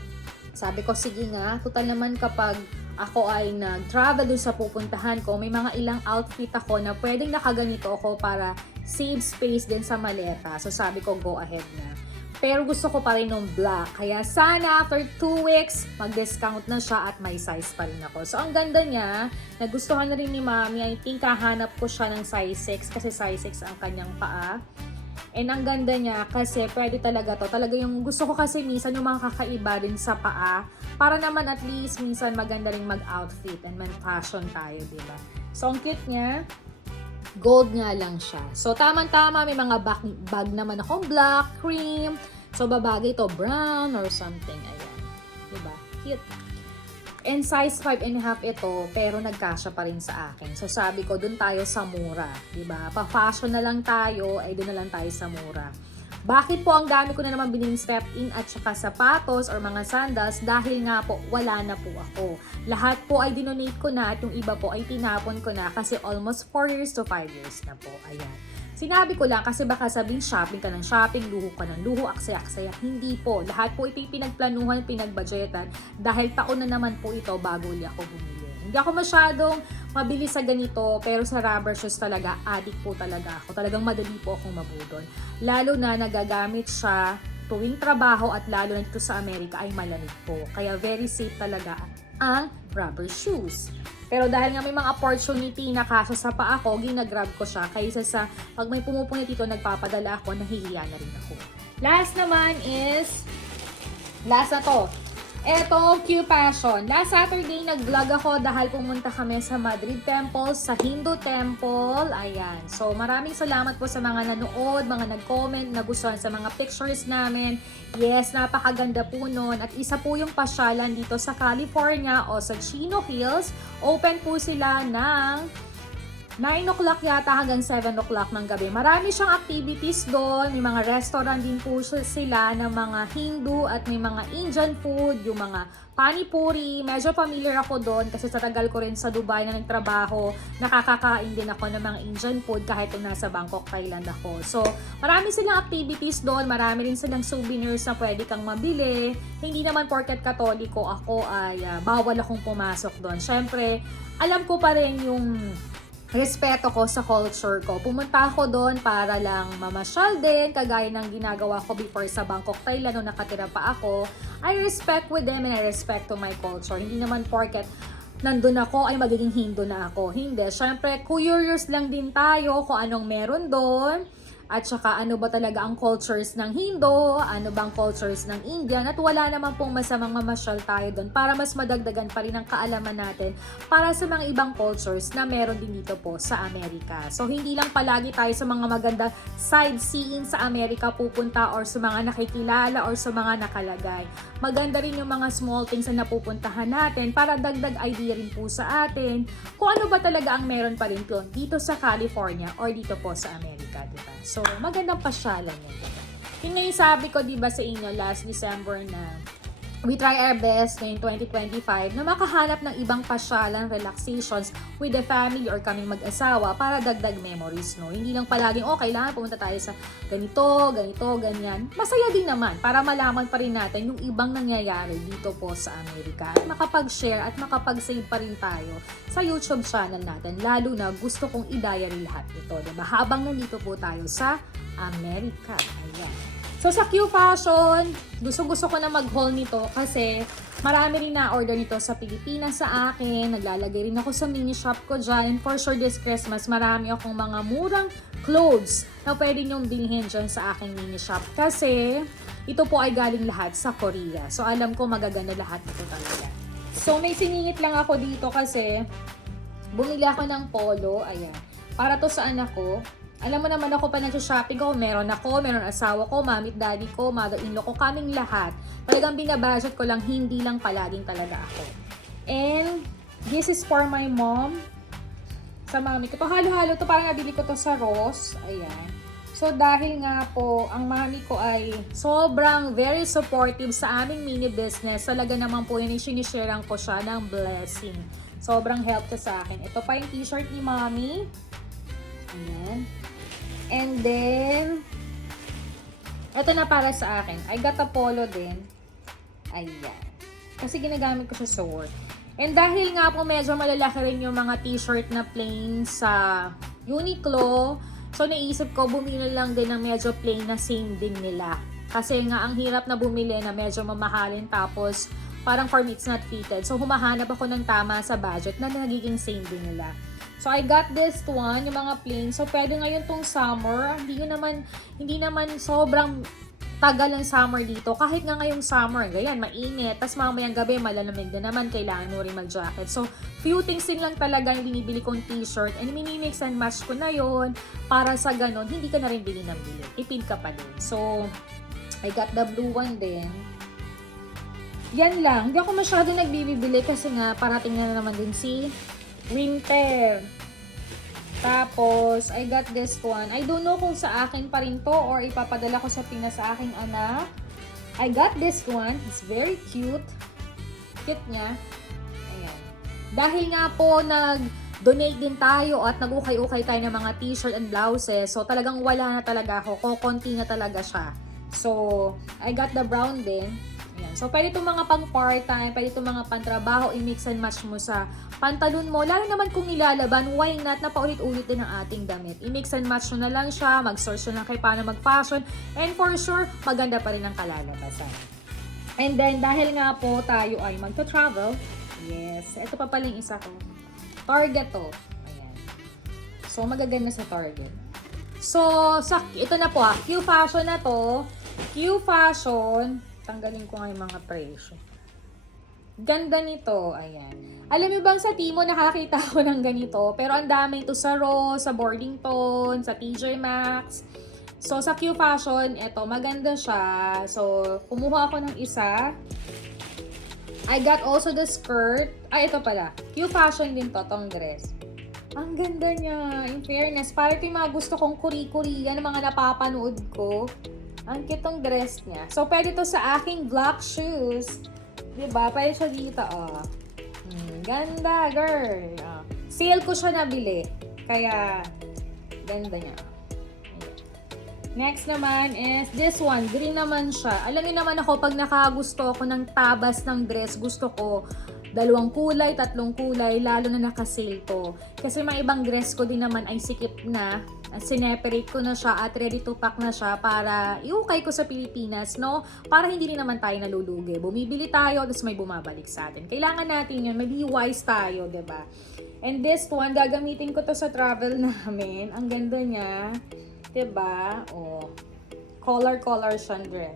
sabi ko, sige nga, total naman kapag ako ay nag-travel dun sa pupuntahan ko, may mga ilang outfit ako na pwedeng nakaganito ako para save space din sa maleta. So sabi ko, go ahead na. Pero gusto ko pa rin ng black. Kaya sana after 2 weeks, mag-discount na siya at may size pa rin ako. So ang ganda niya, nagustuhan na rin ni Mami. I think kahanap ko siya ng size 6 kasi size 6 ang kanyang paa. And ang ganda niya kasi pwede talaga to. Talaga yung gusto ko kasi minsan yung mga kakaiba din sa paa. Para naman at least minsan maganda rin mag-outfit and man-fashion tayo, diba? So ang cute niya. Gold nga lang siya. So tamang-tama, may mga bag naman akong black, cream. So babagay to brown or something. Ayan. Diba? Cute. And size 5.5 ito, pero nagkasya pa rin sa akin. So sabi ko, dun tayo sa mura. Diba? Pa-fashion na lang tayo, ay dun na lang tayo sa mura. Bakit po ang dami ko na naman bining step-in at saka sapatos or mga sandals? Dahil nga po, wala na po ako. Lahat po ay dinonate ko na at yung iba po ay tinapon ko na kasi almost 4 years to 5 years na po. Ayan. Sinabi ko lang kasi baka sabihin shopping ka ng shopping, luho ka ng luho, aksaya-aksaya. Hindi po. Lahat po ito pinagplanuhan, pinagbudgetan dahil taon na naman po ito bago ulit ako bumili. Hindi ako masyadong mabilis sa ganito pero sa rubber shoes talaga, addict po talaga ako. Talagang madali po akong mabudol. Lalo na nagagamit siya tuwing trabaho at lalo na dito sa Amerika ay malamig po. Kaya very safe talaga ang rubber shoes. Pero dahil nga may mga opportunity na kaso sa paa ko, ginagrab ko siya. Kaysa sa pag may pumupunit dito, nagpapadala ako, nahihiya na rin ako. Last naman is, last na to. Eto, Q Passion. Last Saturday, nag-vlog ako dahil pumunta kami sa Madrid Temple, sa Hindu Temple. Ayan. So, maraming salamat po sa mga nanood, mga nag-comment, nagustuhan sa mga pictures namin. Yes, napakaganda po nun. At isa po yung pasyalan dito sa California o sa Chino Hills. Open po sila ng 9 o'clock yata hanggang 7 o'clock ng gabi. Marami siyang activities doon. May mga restaurant din po sila ng mga Hindu at may mga Indian food, yung mga panipuri. Medyo familiar ako doon kasi sa tagal ko rin sa Dubai na nagtrabaho, nakakakain din ako ng mga Indian food kahit kung nasa Bangkok, Thailand ako. So, marami silang activities doon. Marami rin silang souvenirs na pwede kang mabili. Hindi naman porket Katoliko ako ay bawal akong pumasok doon. Syempre, alam ko pa rin yung respeto ko sa culture ko. Pumunta ako doon para lang mamasyal din, kagaya ng ginagawa ko before sa Bangkok, Thailand, nung nakatira pa ako. I respect with them and I respect to my culture. Hindi naman porket nandun ako ay magiging Hindu na ako. Hindi. Syempre, curious lang din tayo kung anong meron doon. At saka ano ba talaga ang cultures ng Hindu, ano bang cultures ng Indian, at wala naman pong masamang mamasyal tayo doon para mas madagdagan pa rin ang kaalaman natin para sa mga ibang cultures na meron din dito po sa Amerika. So hindi lang palagi tayo sa mga magandang sightseeing sa Amerika pupunta or sa mga nakikilala or sa mga nakalagay. Maganda rin yung mga small things na napupuntahan natin para dagdag idea rin po sa atin kung ano ba talaga ang meron pa rin po dito sa California or dito po sa Amerika, diba? So, magandang pasyalan yan. Yun nga yung sabi ko, diba, sa inyo last December na we try our best ngayong 2025 na makahanap ng ibang pasyalan, relaxations with the family or kaming mag-asawa para dagdag memories, no? Hindi lang palaging, kailangan pumunta tayo sa ganito, ganyan. Masaya din naman para malaman pa rin natin yung ibang nangyayari dito po sa Amerika at makapag-share at makapag-save pa rin tayo sa YouTube channel natin. Lalo na gusto kong i-diary lahat ito, diba? Habang nandito po tayo sa Amerika. Ayan. So, sa Q Fashion, gusto ko na mag-haul nito kasi marami rin na-order nito sa Pilipinas sa akin. Naglalagay rin ako sa mini shop ko dyan. And for sure this Christmas, marami akong mga murang clothes na pwede nyong bilhin dyan sa aking mini shop. Kasi ito po ay galing lahat sa Korea. So, alam ko magaganda lahat ito talaga. So, may siningit lang ako dito kasi bumili ako ng polo. Ayan. Para to sa anak ko. Alam mo naman ako pa nag-shopping ko, meron asawa ko, mami at daddy ko, mother-in-law ko, kaming lahat. Talagang binabudget ko lang, hindi lang palaging talaga ako. And this is for my mom. Sa mami ko. To halo-halo to, parang nabili ko to sa Ross. Ayan. So dahil nga po, ang mami ko ay sobrang very supportive sa aming mini business. Talaga naman po yun, sinisharean ko siya ng blessing. Sobrang help siya sa akin. Ito pa yung t-shirt ni mami. Ayan. And then, ito na para sa akin. I got a polo din. Ayan. Kasi ginagamit ko siya sa work. And dahil nga po medyo malalaki rin yung mga t-shirt na plain sa Uniqlo, so naisip ko bumili lang din ng medyo plain na same din nila. Kasi nga ang hirap na bumili na medyo mamahalin tapos parang for me it's not fitted. So humahanap ako ng tama sa budget na nagiging same din nila. So, I got this one, yung mga plain. So, pwede ngayon tong summer. Hindi naman sobrang tagal ng summer dito. Kahit nga ngayong summer, ganyan, mainit. Tapos mamayang gabi, malalamig na naman. Kailangan mo rin mag-jacket. So, few things din lang talaga yung binibili kong t-shirt. And mini-mix and match ko na yon para sa ganun, hindi ka na rin bili ng bili. Tipid ka pa din. So, I got the blue one din. Yan lang. Hindi ako masyado nagbibili kasi nga, parating na naman din si winter. Tapos, I got this one. I don't know kung sa akin pa rin to or ipapadala ko sa Pinas sa aking anak. I got this one. It's very cute. Cute niya. Ayan. Dahil nga po nag-donate din tayo at nag-ukay-ukay tayo ng mga t-shirt and blouses. So, talagang wala na talaga ako. Kokonti na talaga siya. So, I got the brown din. Ayan. So, pwede itong mga pang part-time, pwede itong mga pang-trabaho, i-mix and match mo sa pantalon mo. Lalo naman kung nilalaban, why not? Napaulit-ulit din ang ating damit. I-mix and match mo na lang siya, mag-search na lang kay paano mag-fashion, and for sure, maganda pa rin ang kalalabasan. And then, dahil nga po tayo ay magto-travel, yes, ito pa pala yung isa ko. Target to. Ayan. So, magaganda sa Target. So, ito na po Q Fashion na to. Q Fashion, tanggalin ko nga yung mga presyo. Ganda nito, ayan. Alam mo bang sa Timo nakakita ako ng ganito, pero ang dami ito sa Ross, sa Boardington, sa TJ Maxx. So sa Q Fashion, eto maganda siya. So kumuha ako ng isa. I got also the skirt. Ay, ito pala. Q Fashion din to, tong dress. Ang ganda niya. In fairness, parang ito yung mga gusto kong kuri-kurian, mga napapanood ko. Ang cute ng dress niya. So, pwede to sa aking black shoes. Diba? Pwede siya dito, oh. Ganda, girl. Oh. Sale ko siya nabili. Kaya, ganda niya. Next naman is this one. Green naman siya. Alam niyo naman ako, pag nakagusto ako ng tabas ng dress, gusto ko 2 kulay, 3 kulay, lalo na naka-sale to. Kasi may ibang dress ko din naman ay sikip na. Sineperate ko na siya at ready to pack na siya para iukay ko sa Pilipinas, no? Para hindi rin naman tayo nalulugi. Bumibili tayo, tapos may bumabalik sa atin. Kailangan natin yun, be wise tayo, diba? And this one, gagamitin ko to sa travel namin. Ang ganda niya. Diba? Oh. Color siya, dress.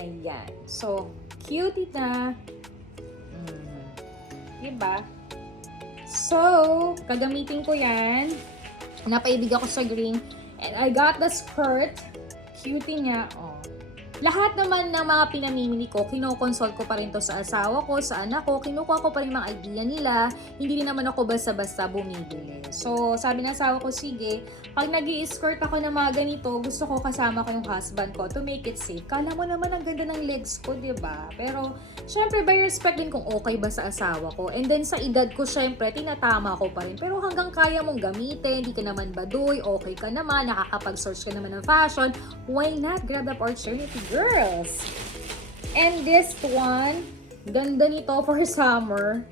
Ayan. So, cute na. Diba? So, gagamitin ko yan. Napaibig ako sa green. And I got the skirt. Cutie niya. Oh. Lahat naman ng mga pinamimili ko, kinokonsult ko pa rin to sa asawa ko, sa anak ko, kinukuha ko pa rin mga idea nila. Hindi rin naman ako basta-basta bumibili. So, sabi ng asawa ko, sige, pag nag-i-skirt ako ng mga ganito, gusto ko kasama ko yung husband ko to make it safe. Kala mo naman ang ganda ng legs ko, diba? Pero, syempre, by respect din kung okay ba sa asawa ko. And then, sa edad ko, syempre, tinatama ko pa rin. Pero hanggang kaya mong gamitin, hindi ka naman baduy, okay ka naman, nakakapag-search ka naman ng fashion, why not grab the opportunity, girls? And this one, ganda nito for summer.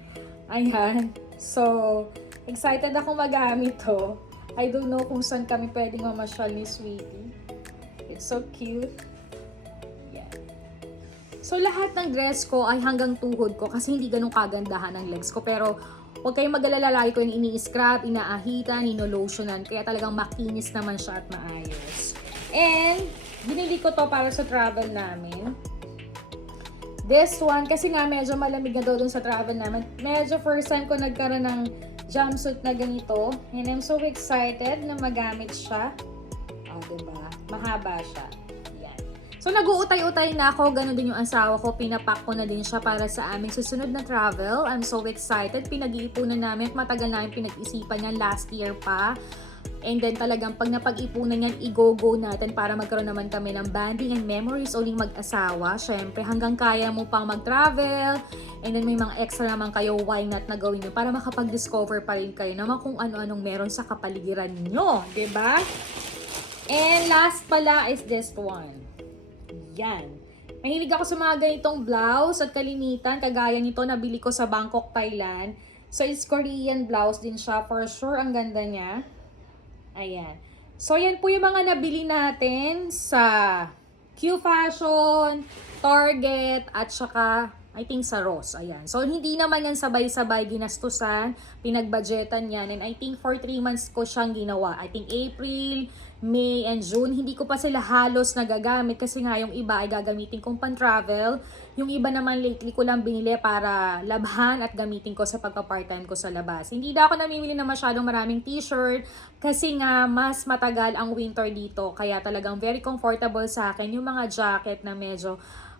Ayan. So, excited ako magamit to. I don't know kung saan kami pwedeng mamasyal ni Sweetie. It's so cute. Yeah. So, lahat ng dress ko ay hanggang tuhod ko kasi hindi ganun kagandahan ng legs ko. Pero, huwag kayong mag-alala, lagi ko yung ini-scrub, inaahitan, inolotionan. Kaya talagang makinis naman siya at maayos. And, binili ko to para sa travel namin. This one, kasi nga medyo malamig na daw dun sa travel namin. Medyo first time ko nagkaroon ng jumpsuit na ganito. And I'm so excited na magamit siya. Oh, diba? Mahaba siya. Yan. So, nag-uutay-utay na ako. Ganon din yung asawa ko. Pinapack ko na din siya para sa aming susunod na travel. I'm so excited. Pinag-iipunan namin. Matagal namin pinag-isipan yan last year pa. And then talagang pag napag-ipunan yan, i-go-go natin para magkaroon naman kami ng bonding and memories uling mag-asawa. Syempre, hanggang kaya mo pang mag-travel. And then may mga extra naman kayo, why not na gawin nyo para makapag-discover pa rin kayo naman kung ano-anong meron sa kapaligiran nyo. Diba? And last pala is this one. Yan. Mahilig ako sa mga ganitong blouse at kalimitan. Kagaya nito, nabili ko sa Bangkok, Thailand. So, it's Korean blouse din siya. For sure, ang ganda niya. Ayan. So, yan po yung mga nabili natin sa Q Fashion, Target, at saka, I think, sa Ross. Ayan. So, hindi naman yan sabay-sabay ginastusan. Pinagbudgetan yan. And I think for 3 months ko siyang ginawa. I think April, May, and June. Hindi ko pa sila halos nagagamit kasi nga yung iba ay gagamitin kong pan-travel. Yung iba naman lately ko lang binili para labhan at gamitin ko sa pagpa-part-time ko sa labas. Hindi na ako namimili na masyadong maraming t-shirt kasi nga mas matagal ang winter dito. Kaya talagang very comfortable sa akin yung mga jacket na medyo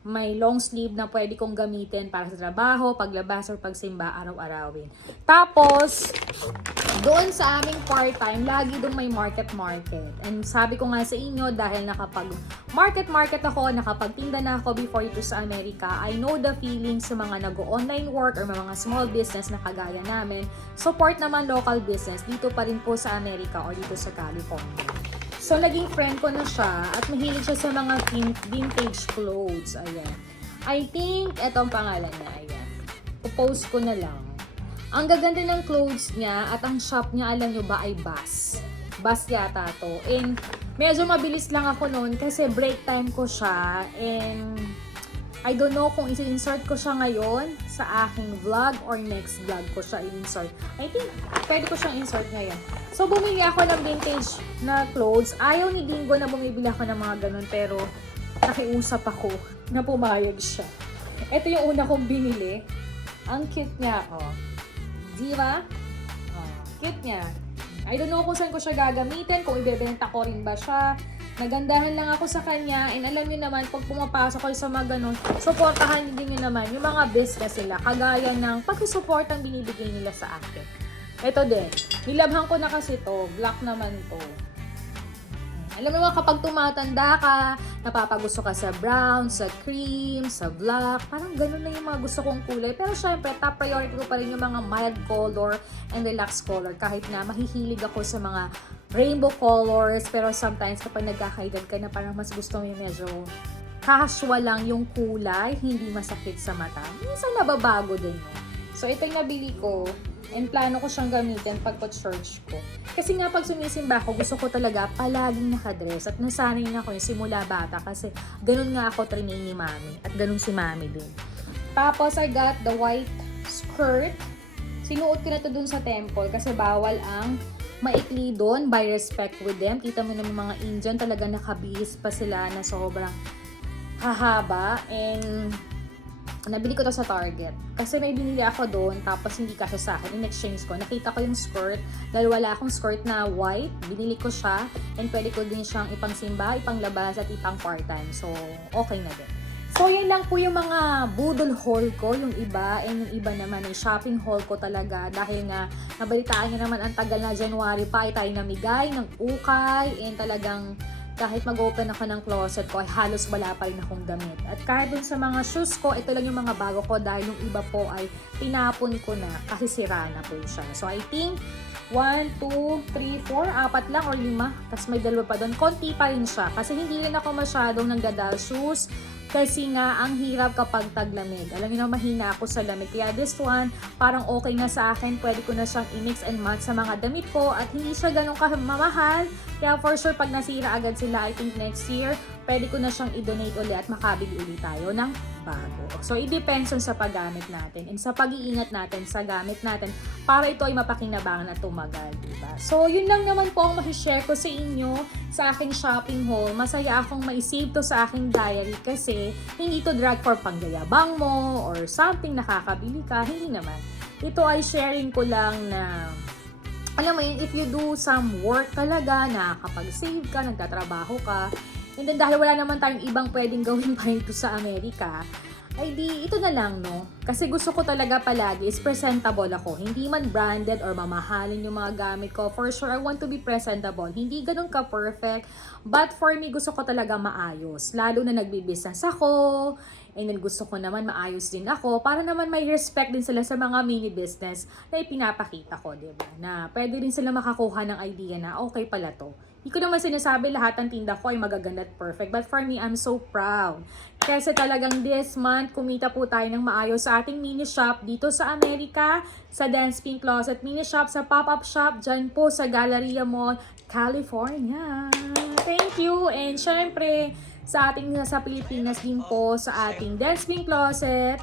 may long sleeve na pwede kong gamitin para sa trabaho, paglabas, or pagsimba araw-arawin. Tapos, doon sa aming part-time, lagi doon may market. And sabi ko nga sa inyo, dahil nakapag-market ako, nakapagtinda na ako before dito sa Amerika, I know the feeling sa mga nag-online work or mga small business na kagaya namin. Support naman local business dito pa rin po sa Amerika or dito sa California. So, naging friend ko na siya at mahilig siya sa mga vintage clothes. Ayan. I think, etong pangalan niya. Ayan. Post ko na lang. Ang gaganda ng clothes niya at ang shop niya, alam nyo ba, ay Bass. Bass yata to. And medyo mabilis lang ako noon kasi break time ko siya. And I don't know kung i-insert ko siya ngayon sa aking vlog or next vlog ko siya i-insert. I think pwede ko siyang insert ngayon. So, bumili ako ng vintage na clothes. Ayaw ni Dingo na bumibili ako ng mga ganun pero nakiusap ako na pumayag siya. Ito yung una kong binili. Ang cute niya, oh. Di ba? Oh, cute niya. I don't know kung saan ko siya gagamitin, kung ibebenta ko rin ba siya. Nagandahan lang ako sa kanya, and alam niyo naman, pag pumapasok ko sa mga ganun, supportahan din niyo naman yung mga business nila, kagaya ng pag-support ang binibigay nila sa akin. Ito din. Nilabhan ko na kasi to. Black naman to. Alam mo naman, kapag tumatanda ka, napapagusto ka sa brown, sa cream, sa black. Parang ganun na yung mga gusto kong kulay. Pero syempre, top priority ko pa rin yung mga mild color and relaxed color. Kahit na mahihilig ako sa mga rainbow colors. Pero sometimes kapag nagkakaedad ka na, parang mas gusto mo yung medyo casual lang yung kulay, hindi masakit sa mata. Minsan nababago din mo. So, ito yung nabili ko. And plano ko siyang gamitin pag church ko. Kasi nga pag sumisimba ako, gusto ko talaga palaging nakadress. At nasanay na ako yung simula bata kasi ganun nga ako training ni Mami. At ganun si Mami din. Tapos I got the white skirt. Sinuot ko na to dun sa temple kasi bawal ang maikli doon by respect with them. Kita mo naman mga Indian talaga nakabihis pa sila na sobrang hahaba. And nabili ko to sa Target. Kasi may binili ako doon, tapos hindi kasya sa akin. In-exchange ko. Nakita ko yung skirt. Dahil wala akong skirt na white, binili ko siya. And pwede ko din siyang ipang-simba, ipang-labas, at ipang part-time. So, okay na din. So, yun lang po yung mga budol haul ko. Yung iba, and yung iba naman ay shopping haul ko talaga. Dahil nga, nabalitaan nyo naman ang tagal na January pa, ay tayo namigay ng ukay. And talagang kahit mag-open ako ng closet ko, ay halos wala pa rin akong damit. At kahit dun sa mga shoes ko, ito lang yung mga bago ko dahil yung iba po ay tinapon ko na kasi sira na po siya. So I think 1, 2, 3, 4, 4 lang or 5. Tapos may 2 pa doon. Konti pa rin siya kasi hindi rin ako masyadong nagdadal shoes. Kasi nga, ang hirap kapag taglamig. Alam niyo na, mahina ako sa lamig. Kaya this one, parang okay na sa akin. Pwede ko na siyang i-mix and match sa mga damit ko. At hindi siya ganun kamamahal. Kaya for sure, pag nasira agad sila, I think next year, pwede ko na siyang i-donate ulit at makabili ulit tayo ng bago. So, it depends on sa paggamit natin and sa pag-iingat natin sa gamit natin para ito ay mapakinabangan at tumagal, diba? So, yun lang naman po ang ma-share ko sa inyo sa aking shopping haul. Masaya akong ma-save to sa aking diary kasi hindi to drag for panggayabang mo or something nakakabili ka. Hindi naman. Ito ay sharing ko lang na alam mo yun, if you do some work talaga, nakakapag-save ka, nagtatrabaho ka, and then dahil wala naman tayong ibang pwedeng gawin pa ito sa Amerika, ay di, ito na lang, no? Kasi gusto ko talaga palagi is presentable ako. Hindi man branded or mamahalin yung mga gamit ko. For sure, I want to be presentable. Hindi ganun ka-perfect. But for me, gusto ko talaga maayos. Lalo na nagbi-business ako. And then gusto ko naman maayos din ako. Para naman may respect din sila sa mga mini business na ipinapakita ko, diba? Na pwede rin sila makakuha ng idea na okay pala to. Hindi ko naman sinasabi lahat ng tinda ko ay magaganda at perfect. But for me, I'm so proud. Kasi talagang this month, kumita po tayo ng maayos sa ating mini shop dito sa Amerika, sa Dance Pink Closet mini shop, sa pop-up shop, dyan po sa Galleria Mall, California. Thank you! And syempre, sa ating sa Pilipinas din po, sa ating Dance Pink Closet,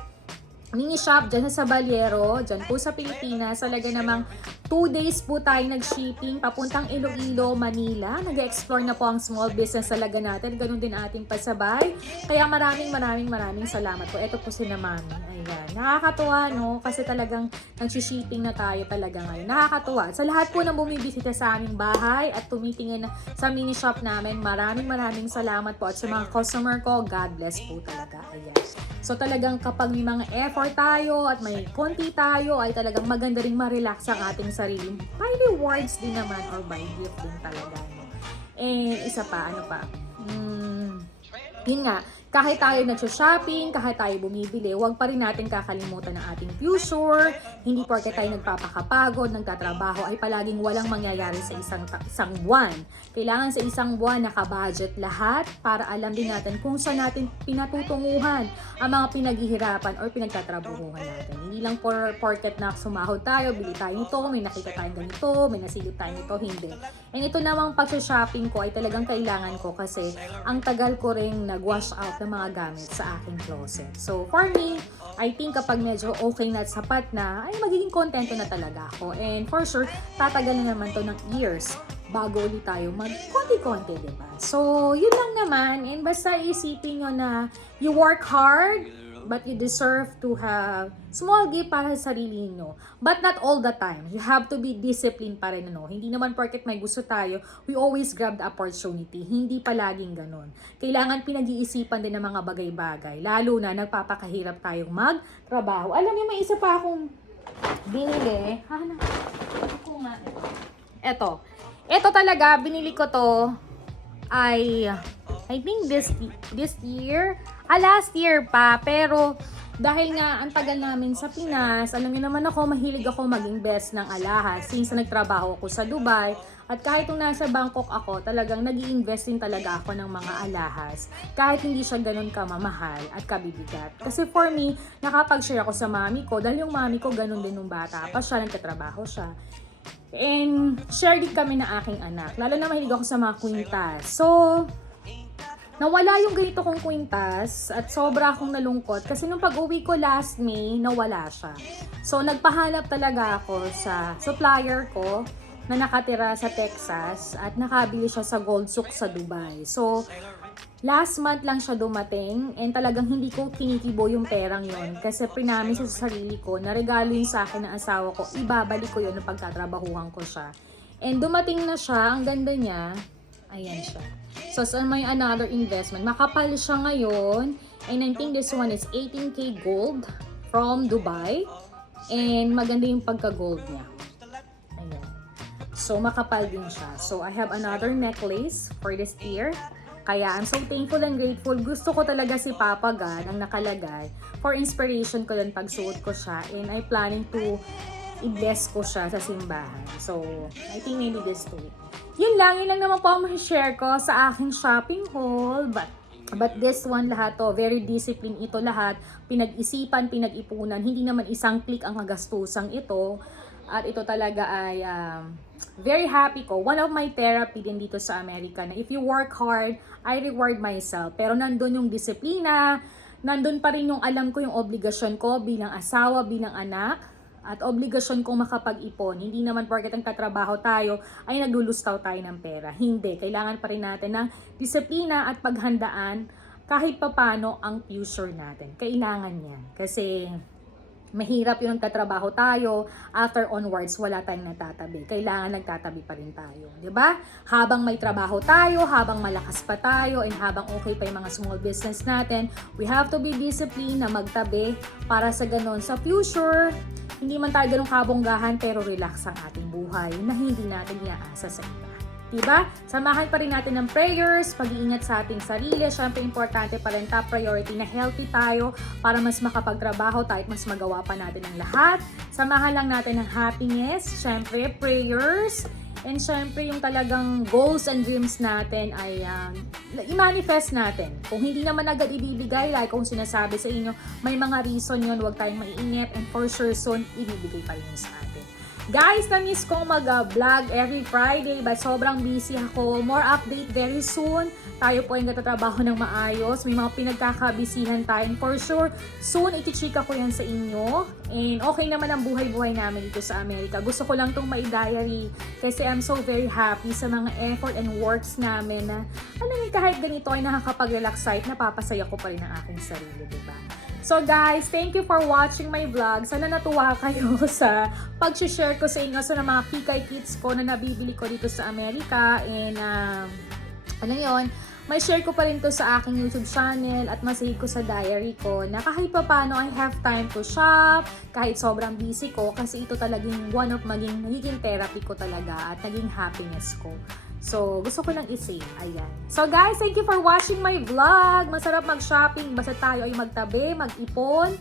mini shop dyan sa Baliero, dyan po sa Pilipinas. Talaga namang 2 days po tayo nag-shipping papuntang Iloilo, Manila. Nag-explore na po ang small business talaga natin. Ganun din ating pasabay. Kaya maraming salamat po. Ito po si Mami. Ayan. Nakakatuwa, no? Kasi talagang nag-shipping na tayo talaga ngayon. Nakakatuwa. Sa lahat po ng bumibisita sa aming bahay at tumitingin sa mini shop namin, maraming salamat po. At sa mga customer ko, God bless po talaga. Ayan. So talagang kapag may mga effort tayo at may konti tayo, ay talagang maganda rin ma-relax ang ating sarili. By rewards din naman or by gift din talaga. No? And isa pa, ano pa? Yun nga, kahit tayo nag-shopping, kahit tayo bumibili, huwag pa rin natin kakalimutan ang ating future. Hindi porke tayo nagpapakapagod, nagtatrabaho, ay palaging walang mangyayari sa isang buwan. Kailangan sa isang buwan nakabudget lahat para alam din natin kung saan natin pinatutunguhan ang mga pinaghihirapan or pinagtatrabuhuhan natin. Hindi lang porket na sumahod tayo, bili tayo nito, may nakita tayong ganito, may nasilip tayo nito, hindi. And ito namang pag-shopping ko ay talagang kailangan ko kasi ang tagal ko rin nag-wash out ng mga gamit sa aking closet. So, for me, I think kapag medyo okay na at sapat na, ay magiging kontento na talaga ako. And for sure, tatagal na naman to ng years bago ulit tayo mag-konti-konti, diba? So, yun lang naman. And basta isipin nyo na you work hard, but you deserve to have small gift para sa sarili nyo. But not all the time. You have to be disciplined pa rin, no? Hindi naman porket may gusto tayo, we always grab the opportunity. Hindi palaging ganun. Kailangan pinag-iisipan din ng mga bagay-bagay. Lalo na nagpapakahirap tayong magtrabaho. Alam niyo, may isa pa akong binili. na ito. Ito talaga, binili ko to ay I think this year, last year pa, pero dahil nga ang tagal namin sa Pinas, alam niyo naman ako, mahilig ako mag-invest ng alahas since nagtrabaho ako sa Dubai. At kahit nung nasa Bangkok ako, talagang nag-i-invest din talaga ako ng mga alahas. Kahit hindi siya ganun kamamahal at kabibigat. Kasi for me, nakapag-share ako sa mami ko, dahil yung mami ko ganun din nung bata pa siya, nagtatrabaho siya. And share din kami ng aking anak. Lalo na mahilig ako sa mga kwintas. So, nawala yung ganito kong kwintas at sobra akong nalungkot kasi nung pag-uwi ko last May, nawala siya. So, nagpahanap talaga ako sa supplier ko na nakatira sa Texas at nakabili siya sa Gold Souk sa Dubai. So, last month lang siya dumating and talagang hindi ko kinikibo yung perang yon kasi prinamis sa sarili ko na regalo yun sa akin ng asawa ko, ibabalik ko yun ng pagtatrabahuhan ko siya. And dumating na siya, ang ganda niya, ayan siya. So, may another investment. Makapal siya ngayon. And I think this one is 18K gold from Dubai. And maganda yung pagka-gold niya. Ayan. So, makapal din siya. So, I have another necklace for this ear. Kaya, I'm so thankful and grateful. Gusto ko talaga si Papa God ang nakalagay. For inspiration ko yun pagsuot ko siya. And I planning to i-bless ko siya sa simbahan. So, I think maybe this week. Yun lang naman po ang share ko sa aking shopping haul. But this one lahat to, very disciplined ito lahat. Pinag-isipan, pinag-ipunan. Hindi naman isang click ang kagastusang ito. At ito talaga ay very happy ko. One of my therapy din dito sa Amerika na if you work hard, I reward myself. Pero nandun yung disiplina, nandun pa rin yung alam ko yung obligasyon ko bilang asawa, bilang anak. At obligasyon kong makapag-ipon. Hindi naman porket ang katrabaho tayo ay naglulustaw tayo ng pera. Hindi. Kailangan pa rin natin ng disiplina at paghandaan kahit papano ang future natin. Kailangan yan. Kasi mahirap yun ang katrabaho tayo. After onwards, wala tayong natatabi. Kailangan nagtatabi pa rin tayo. Diba? Habang may trabaho tayo, habang malakas pa tayo, and habang okay pa yung mga small business natin, we have to be disciplined na magtabi para sa ganon sa future. Hindi man tayo ganun kabonggahan pero relax ang ating buhay na hindi natin iaasa sa iba. Diba? Samahan pa rin natin ng prayers, pag-iingat sa ating sarili. Siyempre, importante pa rin top priority na healthy tayo para mas makapagtrabaho tayo at mas magawa pa natin ang lahat. Samahan lang natin ng happiness, siyempre, prayers, and syempre yung talagang goals and dreams natin ay i-manifest natin. Kung hindi naman agad ibibigay, like kung sinasabi sa inyo, may mga reason yun, huwag tayong maiinip, and for sure soon, ibibigay pa rin yun sa atin. Guys, na-miss kong mag-vlog every Friday but sobrang busy ako. More update very soon. Tayo po ay nagtatrabaho ng maayos. May mga pinagkakabisihan tayo. For sure, soon itichika ko yan sa inyo. And okay naman ang buhay-buhay namin dito sa Amerika. Gusto ko lang itong mai-diary kasi I'm so very happy sa mga effort and works namin na alam mo, kahit ganito ay nakakapag-relax site, napapasaya ko pa rin ang aking sarili, diba? So guys, thank you for watching my vlog. Sana natuwa kayo sa pag-share ko sa inyo sa mga Pikay kits ko na nabibili ko dito sa Amerika. And ano yun, may share ko pa rin to sa aking YouTube channel at masahig ko sa diary ko na kahit pa paano I have time to shop kahit sobrang busy ko kasi ito talagang one of naging therapy ko talaga at naging happiness ko. So, gusto ko lang i-save. Ayan. So, guys, thank you for watching my vlog. Masarap mag-shopping. Basta tayo ay magtabi, mag-ipon,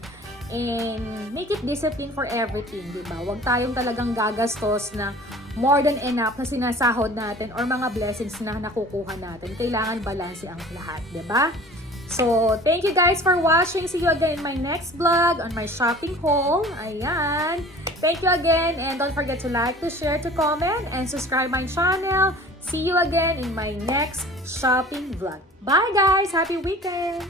and make it discipline for everything, diba? Huwag tayong talagang gagastos na more than enough na sinasahod natin or mga blessings na nakukuha natin. Kailangan balanse ang lahat, diba? So, thank you guys for watching. See you again in my next vlog on my shopping haul. Ayan. Thank you again, and don't forget to like, to share, to comment, and subscribe my channel. See you again in my next shopping vlog. Bye guys! Happy weekend!